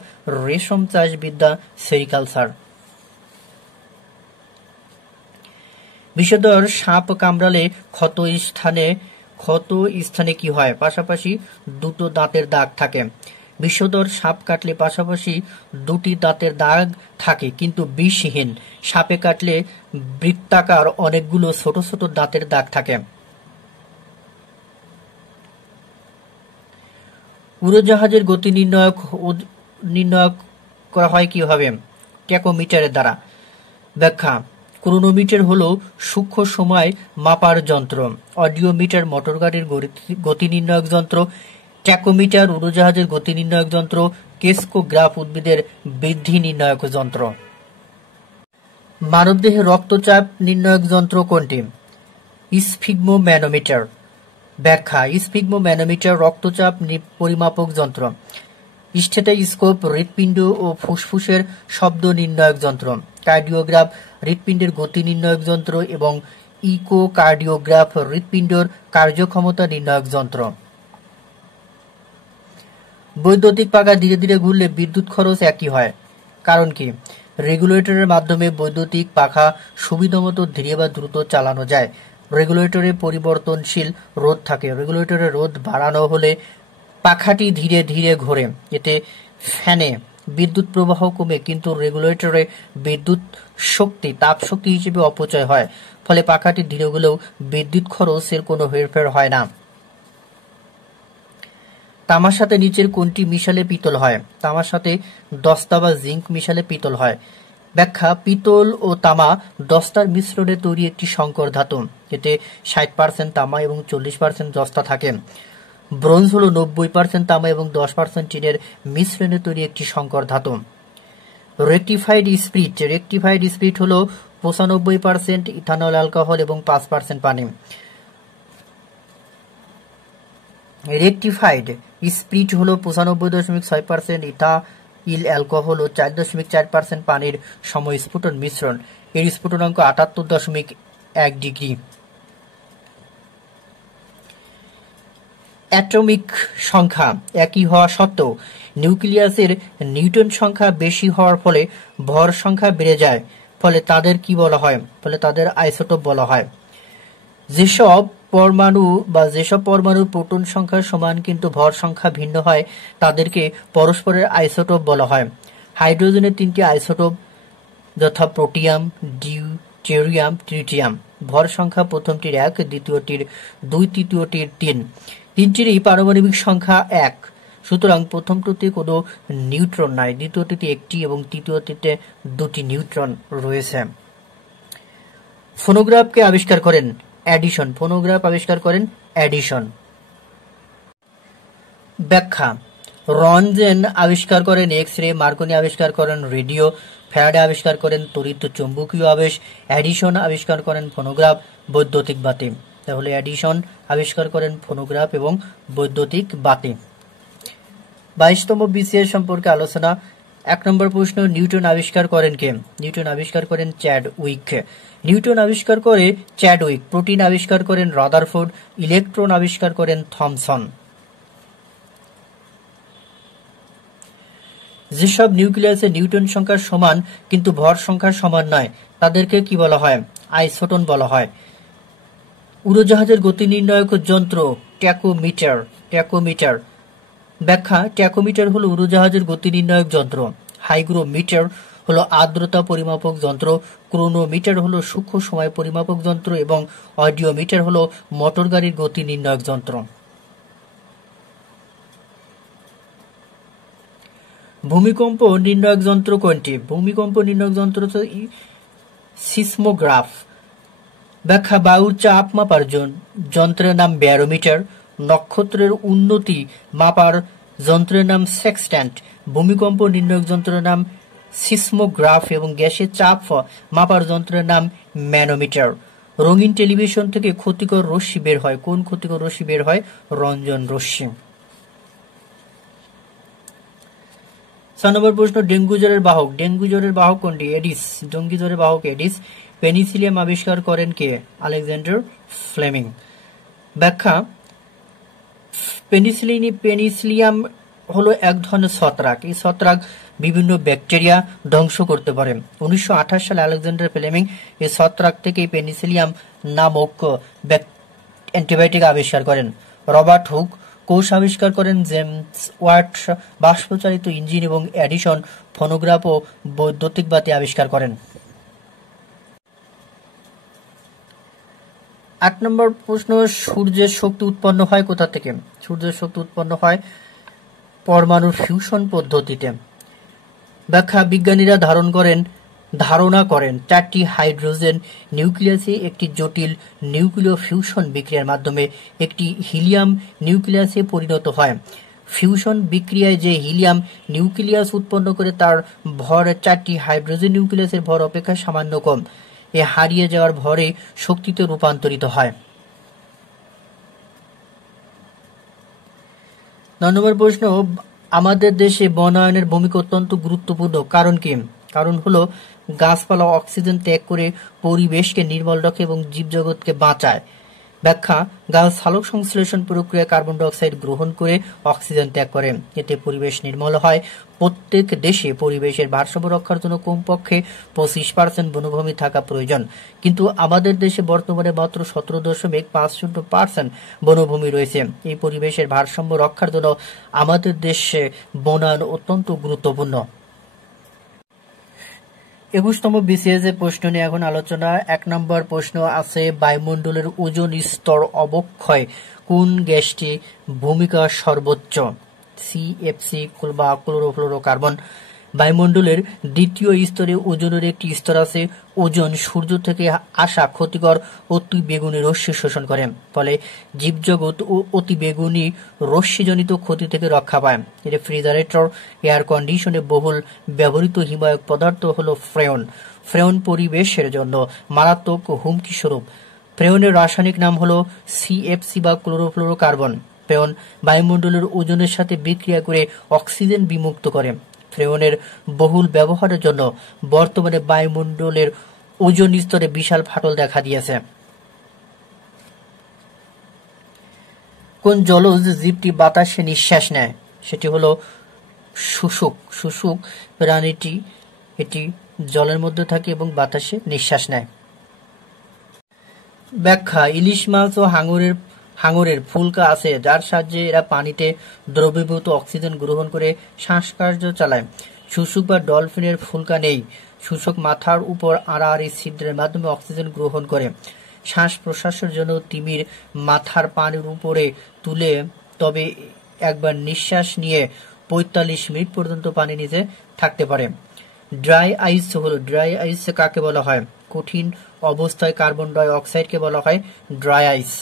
রেশম চাষ বিদ্যা সেরিকালচার। বিষধর সাপ কামড়ালে ক্ষত স্থানে কি হয়? পাশাপাশি দুটো দাঁতের দাগ থাকে। বিষধর সাপ কাটলে পাশাপাশি দুটি দাঁতের দাগ থাকে, কিন্তু বিষহীন সাপে কাটলে বৃত্তাকার অনেকগুলো ছোট ছোট দাঁতের দাগ থাকে। উড়োজাহাজের গতি নির্ণয় করা হয় কিভাবে? ট্যাকোমিটারের দ্বারা। ব্যাখ্যা, ক্রোনোমিটার হলো সূক্ষ্ম সময় মাপার যন্ত্র। অডিওমিটার মোটরগাড়ির গতি নির্ণায়ক যন্ত্র। ট্যাকোমিটার উড়োজাহাজের গতি নির্ণায়ক যন্ত্র। কেসকোগ্রাফ উদ্ভিদের বৃদ্ধি নির্ণায়ক যন্ত্র। মানবদেহে রক্তচাপ নির্ণায়ক যন্ত্র কোনটি? স্ফিগমোম্যানোমিটার। ব্যাখ্যা, স্ফিগমোম্যানোমিটার রক্তচাপ পরিমাপক যন্ত্র। স্টেথোস্কোপ হৃৎপিণ্ড ও ফুসফুসের শব্দ নির্ণায়ক যন্ত্র। কার্ডিওগ্রাফ হৃৎপিণ্ডের গতি নির্ণায়ক যন্ত্র এবং ইকোকার্ডিওগ্রাফ হৃৎপিণ্ডের কার্যক্ষমতা নির্ণায়ক যন্ত্র। বৈদ্যুতিক পাখা ধীরে ধীরে ঘুরলে বিদ্যুৎ খরচ একই হয়, কারণ কি? রেগুলেটরের মাধ্যমে বৈদ্যুতিক পাখা সুবিধামতো ধীরে বা দ্রুত চালানো যায়। রেগুলেটরে পরিবর্তনশীল রোধ থাকে। রেগুলেটরের রোধ বাড়ানো হলে পাখাটি ধীরে ধীরে ঘোরে। এতে ফ্যানে বিদ্যুৎ প্রবাহ কমে, কিন্তু রেগুলেটরে বিদ্যুৎ শক্তি তাপ শক্তি হিসেবে অপচয় হয়, ফলে পাখাটি ধীরে গেলেও বিদ্যুৎ খরচের কোনো হেরফের হয় না। তামার সাথে নিচের কোনটি মিশালে পিতল হয়? তামার সাথে দস্তা বা জিঙ্ক মিশালে পিতল হয়। ব্যাখ্যা, পিতল ও তামা দস্তার মিশ্রণে তৈরি একটি সংকর ধাতু। এতে 60% তামা এবং 40% দস্তা থাকে। ব্রোঞ্জ হলো 90% তামা এবং 10% টিনের মিশ্রণে তৈরি একটি সংকর ধাতু। রেকটিফাইড স্পিরিট হলো 95% ইথানল অ্যালকোহল এবং 5% পানি। রেকটিফাইড স্পিরিট হলো 95.6% ইথাইল অ্যালকোহল ও 4.4% পানির সমস্ফুটন মিশ্রণ। এর স্ফুটনাঙ্ক 78.1 ডিগ্রি। অ্যাটমিক সংখ্যা একই হওয়া সত্ত্বেও নিউক্লিয়াসের নিউটন সংখ্যা বেশি হওয়ার ফলে ভর সংখ্যা বেড়ে যায়, ফলে তাদের কি বলা হয়? ফলে তাদের আইসোটোপ বলা হয়। যেসব পরমাণুর প্রোটন সংখ্যা সমান কিন্তু ভর সংখ্যা ভিন্ন হয় তাদেরকে পরস্পরের আইসোটোপ বলা হয়। হাইড্রোজেনের 3টি আইসোটোপ যথা প্রোটিয়াম, ডিউটেরিয়াম, ট্রিটিয়াম। ভর সংখ্যা প্রথমটির 1, দ্বিতীয়টির 2, তৃতীয়টির 3। তিনটিরই পারমাণবিক সংখ্যা 1। সুতরাং প্রথমটিতে কোনো নিউট্রন নাই, দ্বিতীয়টিতে একটি এবং তৃতীয়টিতে 2টি নিউট্রন রয়েছে। ফোনোগ্রাফকে আবিষ্কার করেন এডিসন। ব্যাখ্যা, রনজেন আবিষ্কার করেন এক্স রে, মার্কনি আবিষ্কার করেন রেডিও, ফ্যারাডে আবিষ্কার করেন তড়িৎ চৌম্বকীয় আবেশ, এডিসন আবিষ্কার করেন ফোনোগ্রাফ, বৈদ্যুতিক বাতি। তাহলে এডিসন আবিষ্কার করেন ফোনোগ্রাফ এবং বৈদ্যুতিক বাতি। 22তম বিসিএস সম্পর্কে আলোচনা। 1 নম্বর প্রশ্ন, নিউটন আবিষ্কার করেন কে? নিউটন আবিষ্কার করেন চ্যাডউইক। প্রোটিন আবিষ্কার করেন রাদারফোর্ড। ইলেকট্রন আবিষ্কার করেন থমসন। যেসব নিউক্লিয়াসে নিউটন সংখ্যা সমান কিন্তু ভর সংখ্যা সমান নয় তাদেরকে কি বলা হয়? আইসোটোন বলা হয়। উড়োজাহাজের গতি নির্ণায়ক যন্ত্র ট্যাকোমিটার। ব্যাখ্যা, ট্যাকোমিটার হলো উড়োজাহাজের গতি নির্ণায়ক যন্ত্র। হাইগ্রোমিটার হলো আর্দ্রতা পরিমাপক যন্ত্র। ক্রোনোমিটার হলো সূক্ষ্ম সময় পরিমাপক যন্ত্র এবং অডিওমিটার হলো মোটর গাড়ির গতি নির্ণায়ক যন্ত্র। ভূমিকম্প নির্ণায়ক যন্ত্র কোনটি? ভূমিকম্প নির্ণায়ক যন্ত্র হচ্ছে সিসমোগ্রাফ। ব্যাখ্যা, বায়ুর চাপ মাপার যন্ত্রের নাম ব্যারোমিটার। নক্ষত্রের উন্নতি মাপার যন্ত্রের নাম সেক্সট্যান্ট। ভূমিকম্প নির্ণায়ক যন্ত্রের নাম সিসমোগ্রাফ এবং গ্যাসের চাপ মাপার যন্ত্রের নাম ম্যানোমিটার। রঙিন টেলিভিশন থেকে ক্ষতিকর রশ্মি বের হয়। কোন ক্ষতিকর রশ্মি বের হয়? রঞ্জন রশ্মি। 6 নম্বর প্রশ্ন, ডেঙ্গু জ্বরের বাহক কোনটি? এডিস। ডেঙ্গু জ্বরের বাহক এডিস। পেনিসিলিয়াম আবিষ্কার করেন কে? Alexander Fleming. ব্যাখ্যা, পেনিসিলিয়াম হলো এক ধরনের ছত্রাক। এই ছত্রাক বিভিন্ন ব্যাকটেরিয়া ধ্বংস করতে পারে। 1928 সালে আলেকজান্ডার ফ্লেমিং এই ছত্রাক থেকে পেনিসিলিয়াম নামক অ্যান্টিবায়োটিক আবিষ্কার করেন। রবার্ট হুক কোষ আবিষ্কার করেন। জেমস ওয়াট বাষ্পচালিত ইঞ্জিন এবং এডিসন ফোনোগ্রাফ ও বৈদ্যুতিক বাতি আবিষ্কার করেন। 8 নম্বর প্রশ্ন, সূর্যের শক্তি উৎপন্ন হয় কোথা থেকে? সূর্যের শক্তি উৎপন্ন হয় পরমাণুর ফিউশন পদ্ধতিতে। ব্যাখ্যা, বিজ্ঞানীরা ধারণা করেন 4টি হাইড্রোজেন নিউক্লিয়াসে একটি জটিল নিউক্লিয় ফিউশন বিক্রিয়ার মাধ্যমে একটি হিলিয়াম নিউক্লিয়াসে পরিণত হয়। ফিউশন বিক্রিয়ায় যে হিলিয়াম নিউক্লিয়াস উৎপন্ন করে তার ভর 4টি হাইড্রোজেন নিউক্লিয়াসের ভর অপেক্ষা সামান্য কম। এ হারিয়ে যাওয়ার ভরে শক্তিতে রূপান্তরিত হয়। 9 নম্বর প্রশ্ন, আমাদের দেশে বনায়নের ভূমিকা অত্যন্ত গুরুত্বপূর্ণ। কারণ কি? কারণ হলো গাছপালা অক্সিজেন ত্যাগ করে পরিবেশকে নির্মল রাখে এবং জীবজগৎকে বাঁচায়। ব্যাখ্যা, গাছ সালোক সংশ্লেষণ প্রক্রিয়ায় কার্বন ডাই অক্সাইড গ্রহণ করে অক্সিজেন ত্যাগ করে। এতে পরিবেশ নির্মল হয়। প্রত্যেক দেশে পরিবেশের ভারসাম্য রক্ষার জন্য কমপক্ষে 25% বনভূমি থাকা প্রয়োজন, কিন্তু আমাদের দেশে বর্তমানে মাত্র 17.50% বনভূমি রয়েছে। এই পরিবেশের ভারসাম্য রক্ষার জন্য আমাদের দেশে বনায়ন অত্যন্ত গুরুত্বপূর্ণ। 21তম বিসিএস এর প্রশ্ন নিয়ে এখন আলোচনা। 1 নম্বর প্রশ্ন আছে, বায়ুমণ্ডলের ওজোন স্তর অবক্ষয় কোন গ্যাসটি ভূমিকা সর্বোচ্চ? সিএফসি বা ক্লোরোফ্লোরোকার্বন। বায়ুমণ্ডলের দ্বিতীয় স্তরে ওজোনের একটি স্তর আছে। ওজোন সূর্য থেকে আসা ক্ষতিকর অতি বেগুনি রশ্মি শোষণ করে, ফলে জীবজগৎ ও অতি বেগুনি রশ্মিজনিত ক্ষতি থেকে রক্ষা পায়। রেফ্রিজারেটর, এয়ার কন্ডিশনে বহুল ব্যবহৃত হিমায়ক পদার্থ হলো ফ্রেয়ন। ফ্রেয়ন পরিবেশের জন্য মারাত্মক হুমকি স্বরূপ। ফ্রেয়নের রাসায়নিক নাম হলো সিএফসি বা ক্লোরোফ্লোরোকার্বন। ফ্রেয়ন বায়ুমণ্ডলের ওজোনের সাথে বিক্রিয়া করে অক্সিজেন বিমুক্ত করে। ফ্রেয়নের বহুল ব্যবহারের জন্য বর্তমানে বায়ুমণ্ডলের ওজোন স্তরে বিশাল ফাটল দেখা দিয়েছে। কোন জলজ জীবটি বাতাসে নিঃশ্বাস নেয়? সেটি হলো শুশুক। শুশুক প্রাণীটি এটি জলের মধ্যে থাকে এবং বাতাসে নিঃশ্বাস নেয়। ব্যাখ্যা, ইলিশ মাছ ও হাঙরের ফুলকা আছে যার সাহায্যে এরা পানিতে দ্রবীভূত অক্সিজেন গ্রহণ করে শ্বাসকার্য চালায়। শুশুক বা ডলফিনের ফুলকা নেই। শুশুক মাথার উপর আড়াআড়ি ছিদ্রের মাধ্যমে অক্সিজেন গ্রহণ করে। শ্বাস প্রশ্বাসের জন্য তিমির মাথার পানির উপরে তুলে তবে একবার নিঃশ্বাস নিয়ে ৪৫ মিনিট পর্যন্ত পানি নিচে থাকতে পারে। ড্রাই আইস হলো, ড্রাই আইস কাকে বলা হয়? কঠিন অবস্থায় কার্বন ডাই অক্সাইডকে বলা হয় ড্রাই আইস।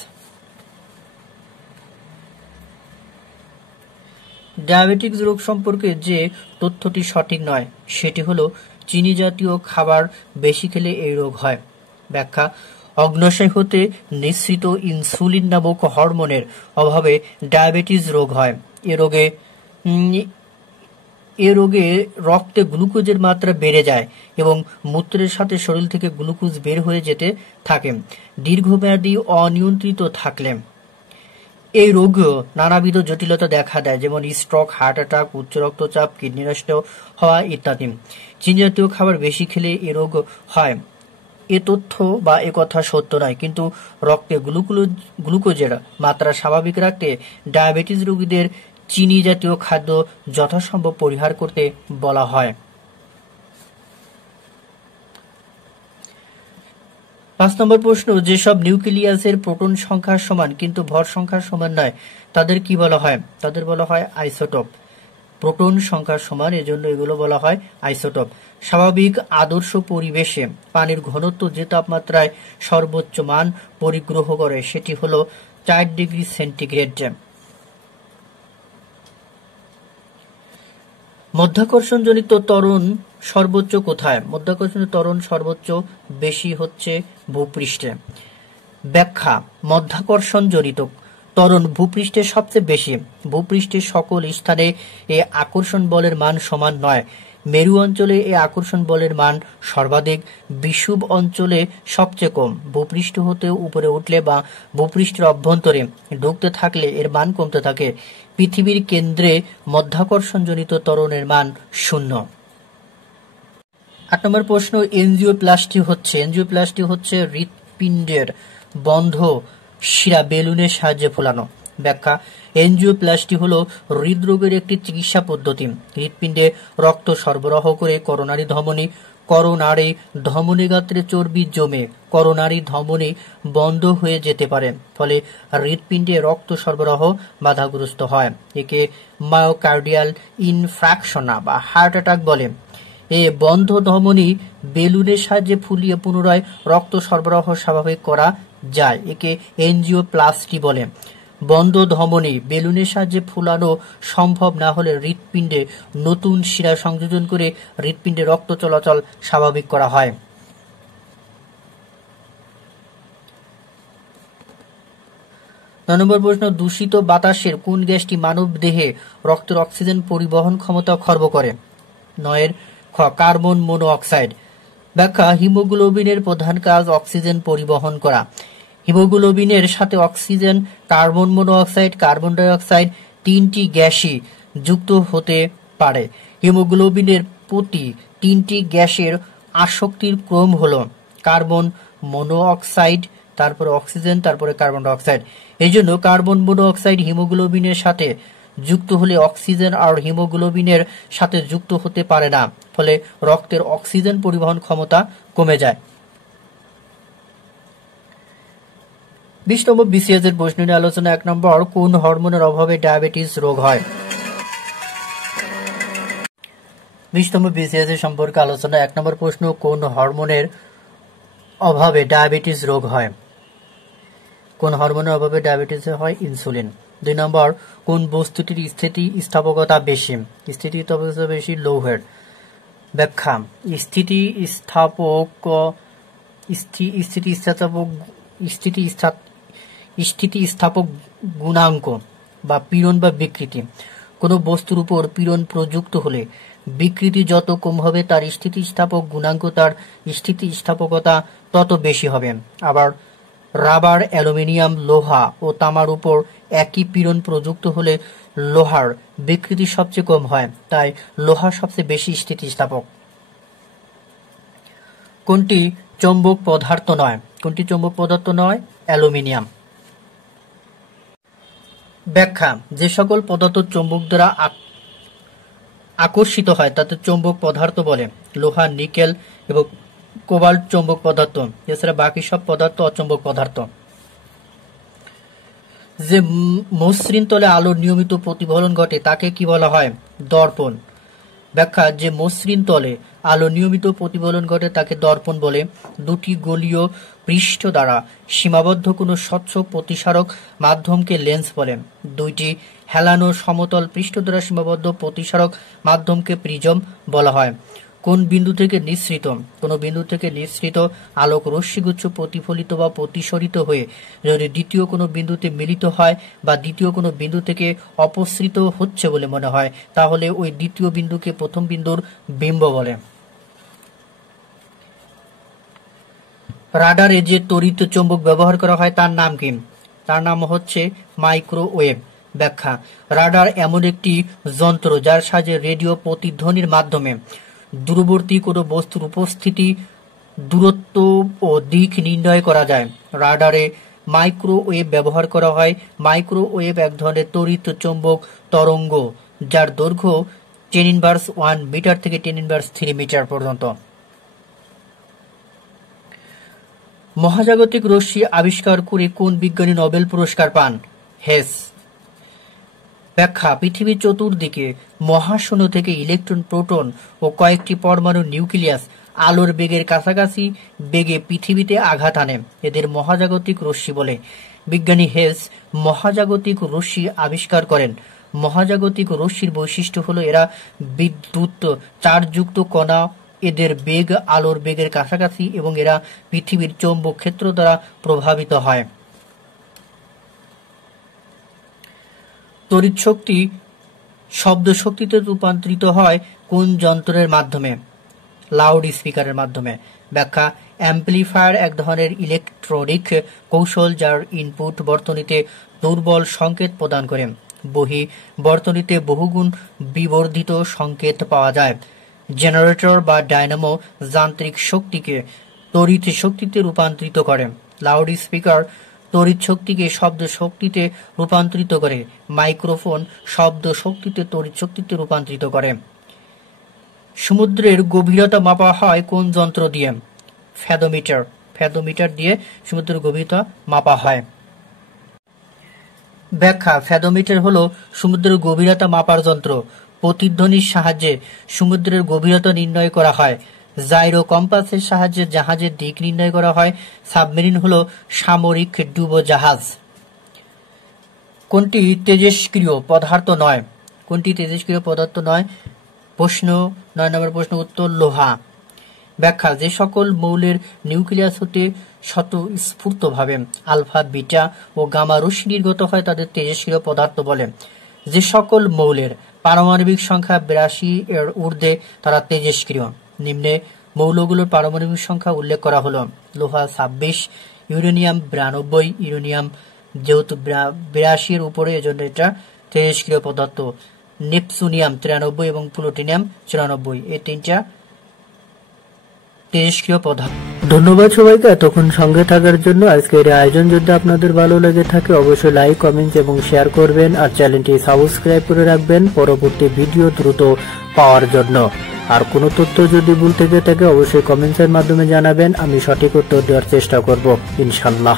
ডায়াবেটিস রোগ সম্পর্কে যে তথ্যটি সঠিক নয় সেটি হলো চিনি জাতীয় খাবার বেশি খেলে এই রোগ হয়। ব্যাখ্যা, অগ্ন্যাশয় হতে নিঃসৃত ইনসুলিন নামক হরমোনের অভাবে ডায়াবেটিস রোগ হয়। এ রোগে রক্তে গ্লুকোজের মাত্রা বেড়ে যায় এবং মূত্রের সাথে শরীর থেকে গ্লুকোজ বের হয়ে যেতে থাকে। দীর্ঘমেয়াদী অনিয়ন্ত্রিত থাকলে এই রোগেও নানাবিধ জটিলতা দেখা দেয়, যেমন স্ট্রোক, হার্ট অ্যাটাক, উচ্চ রক্তচাপ, কিডনি নষ্ট হওয়া ইত্যাদি। চিনি জাতীয় খাবার বেশি খেলে এ রোগ হয় এ তথ্য বা এ কথা সত্য নয়, কিন্তু রক্তে গ্লুকোজের মাত্রা স্বাভাবিক রাখতে ডায়াবেটিস রোগীদের চিনি জাতীয় খাদ্য যথাসম্ভব পরিহার করতে বলা হয়। 5 নম্বর প্রশ্ন, যেসব নিউক্লিয়াসের প্রোটন সংখ্যা সমান কিন্তু ভর সংখ্যা সমান নয় তাদের কি বলা হয়? তাদের বলা হয় আইসোটোপ। প্রোটন সংখ্যা সমান, এজন্য এগুলো বলা হয় আইসোটোপ। স্বাভাবিক আদর্শ পরিবেশে পানির ঘনত্ব যে তাপমাত্রায় সর্বোচ্চ মান পরিগ্রহ করে সেটি হলো 4 ডিগ্রি সেন্টিগ্রেড। মধ্যাকর্ষণজনিত ত্বরণ সর্বোচ্চ কোথায়? মধ্যাকর্ষণের ত্বরণ সর্বোচ্চ বেশি হচ্ছে ভূপৃষ্ঠে। ব্যাখ্যা, মধ্যাকর্ষণজনিত ত্বরণ ভূপৃষ্ঠে সবচেয়ে বেশি। ভূপৃষ্ঠের সকল স্থানে এ আকর্ষণ বলের মান সমান নয়। মেরু অঞ্চলে এ আকর্ষণ বলের মান সর্বাধিক, বিষুব অঞ্চলে সবচেয়ে কম। ভূপৃষ্ঠ হতে উপরে উঠলে বা ভূপৃষ্ঠের অভ্যন্তরে ঢুকতে থাকলে এর মান কমতে থাকে। পৃথিবীর কেন্দ্রে মধ্যাকর্ষণজনিত ত্বরণের মান 0। 8 নম্বর প্রশ্ন, এনজিওপ্লাস্টি হচ্ছে হৃৎপিণ্ডের বন্ধ শিরা বেলুনের সাহায্যে ফোলানো। ব্যাখ্যা, এনজিওপ্লাস্টি হলো হৃদরোগের একটি চিকিৎসা পদ্ধতি। হৃৎপিণ্ডে রক্ত সরবরাহ করে করোনারি ধমনী গাত্রে চর্বি জমে করোনারি ধমনী বন্ধ হয়ে যেতে পারে, ফলে হৃৎপিণ্ডে রক্ত সরবরাহ বাধাগ্রস্ত হয়। একে মায়োকার্ডিয়াল ইনফ্রাকশন বা হার্ট অ্যাটাক বলে। এ বন্ধ ধমনী বেলুনের সাহায্যে ফুলিয়ে পুনরায় রক্ত সরবরাহ স্বাভাবিক করা যায়। একে এনজিওপ্লাস্টি বলে। বন্ধ ধমনী বেলুনের সাহায্যে ফুলানো সম্ভব না হলে হৃৎপিণ্ডে নতুন শিরা সংযোজন করে হৃৎপিণ্ডে রক্ত চলাচল স্বাভাবিক করা হয়। 9 নম্বর প্রশ্ন, দূষিত বাতাসের কোন গ্যাসটি মানব দেহে রক্তের অক্সিজেন পরিবহন ক্ষমতা খর্ব করে? 9 খ, কার্বন মনো অক্সাইড। ব্যাখ্যা, হিমোগ্লোবিনের প্রধান কাজ অক্সিজেন পরিবহন করা। হিমোগ্লোবিনের সাথে অক্সিজেন, কার্বন মনো অক্সাইড, কার্বন ডাই অক্সাইড 3টি গ্যাসই যুক্ত হতে পারে। হিমোগ্লোবিনের প্রতি 3টি গ্যাসের আসক্তির ক্রম হলো কার্বন মনো অক্সাইড, তারপরে অক্সিজেন, তারপরে কার্বন ডাই অক্সাইড। এই জন্য কার্বন মনো অক্সাইড হিমোগ্লোবিনের সাথে যুক্ত হলে অক্সিজেন আর হিমোগ্লোবিনের সাথে যুক্ত হতে পারে না, ফলে রক্তের অক্সিজেন পরিবহন ক্ষমতা কমে যায়। 20 নম্বর বিসিএস এর প্রশ্ন নিয়ে আলোচনা। 1 নম্বর, কোন হরমোনের অভাবে ডায়াবেটিস রোগ হয়? 20 নম্বর বিসিএস এর সম্পর্কে আলোচনা। 1 নম্বর প্রশ্ন, কোন হরমোনের অভাবে ডায়াবেটিস রোগ হয়? কোন হরমোনের অভাবে ডায়াবেটিস হয়? ইনসুলিন। 2 নম্বর, কোন বস্তুটির স্থিতিস্থাপকতা বেশি? স্থিতিস্থাপকতা বেশি লৌহের। ব্যাখ্যা, স্থিতিস্থাপক গুণাঙ্ক বা পীড়ন বা বিকৃতি। কোন বস্তুর উপর পীড়ন প্রযুক্ত হলে বিকৃতি যত কম হবে তার স্থিতিস্থাপক গুণাঙ্ক, তার স্থিতিস্থাপকতা তত বেশি হবে। আবার রাবার, অ্যালুমিনিয়াম, লোহা ও তামার উপর একই পীড়ন প্রযুক্ত হলে লোহার বিকৃতি সবচেয়ে কম হয়, তাই লোহা সবচেয়ে বেশি স্থিতিস্থাপক। কোনটি চৌম্বক পদার্থ নয়? কোনটি চৌম্বক পদার্থ নয়? অ্যালুমিনিয়াম। ব্যাখ্যা, যে সকল পদার্থ চৌম্বক দ্বারা আকর্ষিত হয় তাতে চৌম্বক পদার্থ বলে। লোহা, নিকেল এবং কোবাল্ট চৌম্বক পদার্থ, এছাড়া বাকি সব পদার্থ অচৌম্বক পদার্থ। যে মসৃণ তলে আলোর নিয়মিত প্রতিফলন ঘটে তাকে কি বলা হয়? দর্পণ। ব্যাখ্যা, যে মসৃণ তলে আলো নিয়মিত প্রতিফলন ঘটে তাকে দর্পণ বলে। দুটি গোলীয় পৃষ্ঠ দ্বারা সীমাবদ্ধ কোনো স্বচ্ছ প্রতিসারক মাধ্যমকে লেন্স বলে। দুইটি হেলানো সমতল পৃষ্ঠ দ্বারা সীমাবদ্ধ প্রতিসারক মাধ্যমকে প্রিজম বলা হয়। কোন বিন্দু থেকে নিঃসৃত? কোন বিন্দু থেকে নিঃসৃত আলোক রশ্মিগুচ্ছ প্রতিফলিত বা প্রতিসরিত হয়ে যদি দ্বিতীয় কোনো বিন্দুতে মিলিত হয় বা দ্বিতীয় কোনো বিন্দু থেকে অপসৃত হচ্ছে বলে মনে হয়, তাহলে ওই দ্বিতীয় বিন্দুকে প্রথম বিন্দুর বিম্ব বলে। রাডারে যে তড়িৎ চৌম্বক ব্যবহার করা হয় তার নাম কি? তার নাম হচ্ছে মাইক্রোওয়েভ। ব্যাখ্যা, রাডার এমন একটি যন্ত্র যার সাহায্যে রেডিও প্রতিধ্বনির মাধ্যমে দূরবর্তী কোনো বস্তুর উপস্থিতি, দূরত্ব ও দিক নির্ণয় করা যায়। রাডারে মাইক্রোওয়েভ ব্যবহার করা হয়। মাইক্রোওয়েভ এক ধরনের তড়িৎ চৌম্বক তরঙ্গ যার দৈর্ঘ্য 10⁻1 মিটার থেকে 10⁻3 মিটার পর্যন্ত। মহাজাগতিক রশ্মি আবিষ্কার করে কোন বিজ্ঞানী নোবেল পুরস্কার পান? হেস। ব্যাখ্যা, পৃথিবীর চতুর্দিকে মহাশূন্য থেকে ইলেকট্রন, প্রোটন ও কয়েকটি পরমাণু নিউক্লিয়াস আলোর বেগের কাছাকাছি বেগে পৃথিবীতে আঘাত আনে, এদের মহাজাগতিক রশ্মি বলে। বিজ্ঞানী হেস মহাজাগতিক রশ্মি আবিষ্কার করেন। মহাজাগতিক রশ্মির বৈশিষ্ট্য হলো এরা বিদ্যুৎ চার্জযুক্ত কণা, এদের বেগ আলোর বেগের কাছাকাছি এবং এরা পৃথিবীর চৌম্বক ক্ষেত্র দ্বারা প্রভাবিত হয়। তড়িৎ শক্তি শব্দ শক্তিতে রূপান্তরিত হয় কোন যন্ত্রের মাধ্যমে? লাউড স্পিকারের মাধ্যমে। ব্যাখ্যা, অ্যাম্পলিফায়ার এক ধরনের ইলেকট্রনিক কৌশল যার ইনপুট বর্তনীতে দুর্বল সংকেত প্রদান করে। বহি বর্তনীতে বহুগুণ বিবর্ধিত সংকেত পাওয়া যায়। জেনারেটর বা ডায়নামো যান্ত্রিক শক্তিকে তড়িৎ শক্তিতে রূপান্তরিত করে। লাউড স্পিকার তড়িৎ শক্তিকে শব্দ শক্তিতে রূপান্তরিত করে। মাইক্রোফোন শব্দ শক্তিতে তড়িৎ শক্তিতে রূপান্তরিত করে। সমুদ্রের গভীরতা মাপা হয় কোন যন্ত্র দিয়ে? ফ্যাদোমিটার। ফ্যাদোমিটার দিয়ে সমুদ্রের গভীরতা মাপা হয়। ব্যাখ্যা, ফ্যাদোমিটার হলো সমুদ্রের গভীরতা মাপার যন্ত্র। প্রতিধ্বনির সাহায্যে সমুদ্রের গভীরতা নির্ণয় করা হয়। জাইরো কম্পাসের সাহায্যে জাহাজের দিক নির্ণয় করা হয়। সাবমেরিন হলো সামরিক ডুবো জাহাজ। কোনটি তেজস্ক্রিয় পদার্থ নয়? কোনটি তেজস্ক্রিয় পদার্থ নয়? প্রশ্ন 9 নম্বর প্রশ্ন উত্তর লোহা। ব্যাখ্যা, যে সকল মৌলের নিউক্লিয়াস হতে স্বতঃস্ফূর্তভাবে আলফা, বিটা ও গামা রশ্মি নির্গত হয় তাদের তেজস্ক্রিয় পদার্থ বলে। যে সকল মৌলের পারমাণবিক সংখ্যা 82 এর ঊর্ধ্বে তারা তেজস্ক্রিয়। নিম্নে মৌলগুলোর পারমাণবিক সংখ্যা উল্লেখ করা হলো। লোহা 26, ইউরেনিয়াম 92, ইউরেনিয়াম যেহেতু 82 এর উপরে এজন্য এটা তেজস্ক্রিয় পদার্থ। নেপচুনিয়াম 93 এবং প্লুটোনিয়াম 94, এই তিনটা তেজস্ক্রিয় পদার্থ। ধন্যবাদ সবাইকে এতক্ষণ সঙ্গে থাকার জন্য। আজকের এই আয়োজন যদি আপনাদের ভালো লেগে থাকে অবশ্যই লাইক, কমেন্ট এবং শেয়ার করবেন আর চ্যানেলটি সাবস্ক্রাইব করে রাখবেন পরবর্তী ভিডিও দ্রুত পাওয়ার জন্য। আর কোনো তথ্য যদি ভুল থেকে থাকে অবশ্যই কমেন্টসের মাধ্যমে জানাবেন, আমি সঠিক উত্তর দেওয়ার চেষ্টা করব ইনশাআল্লাহ।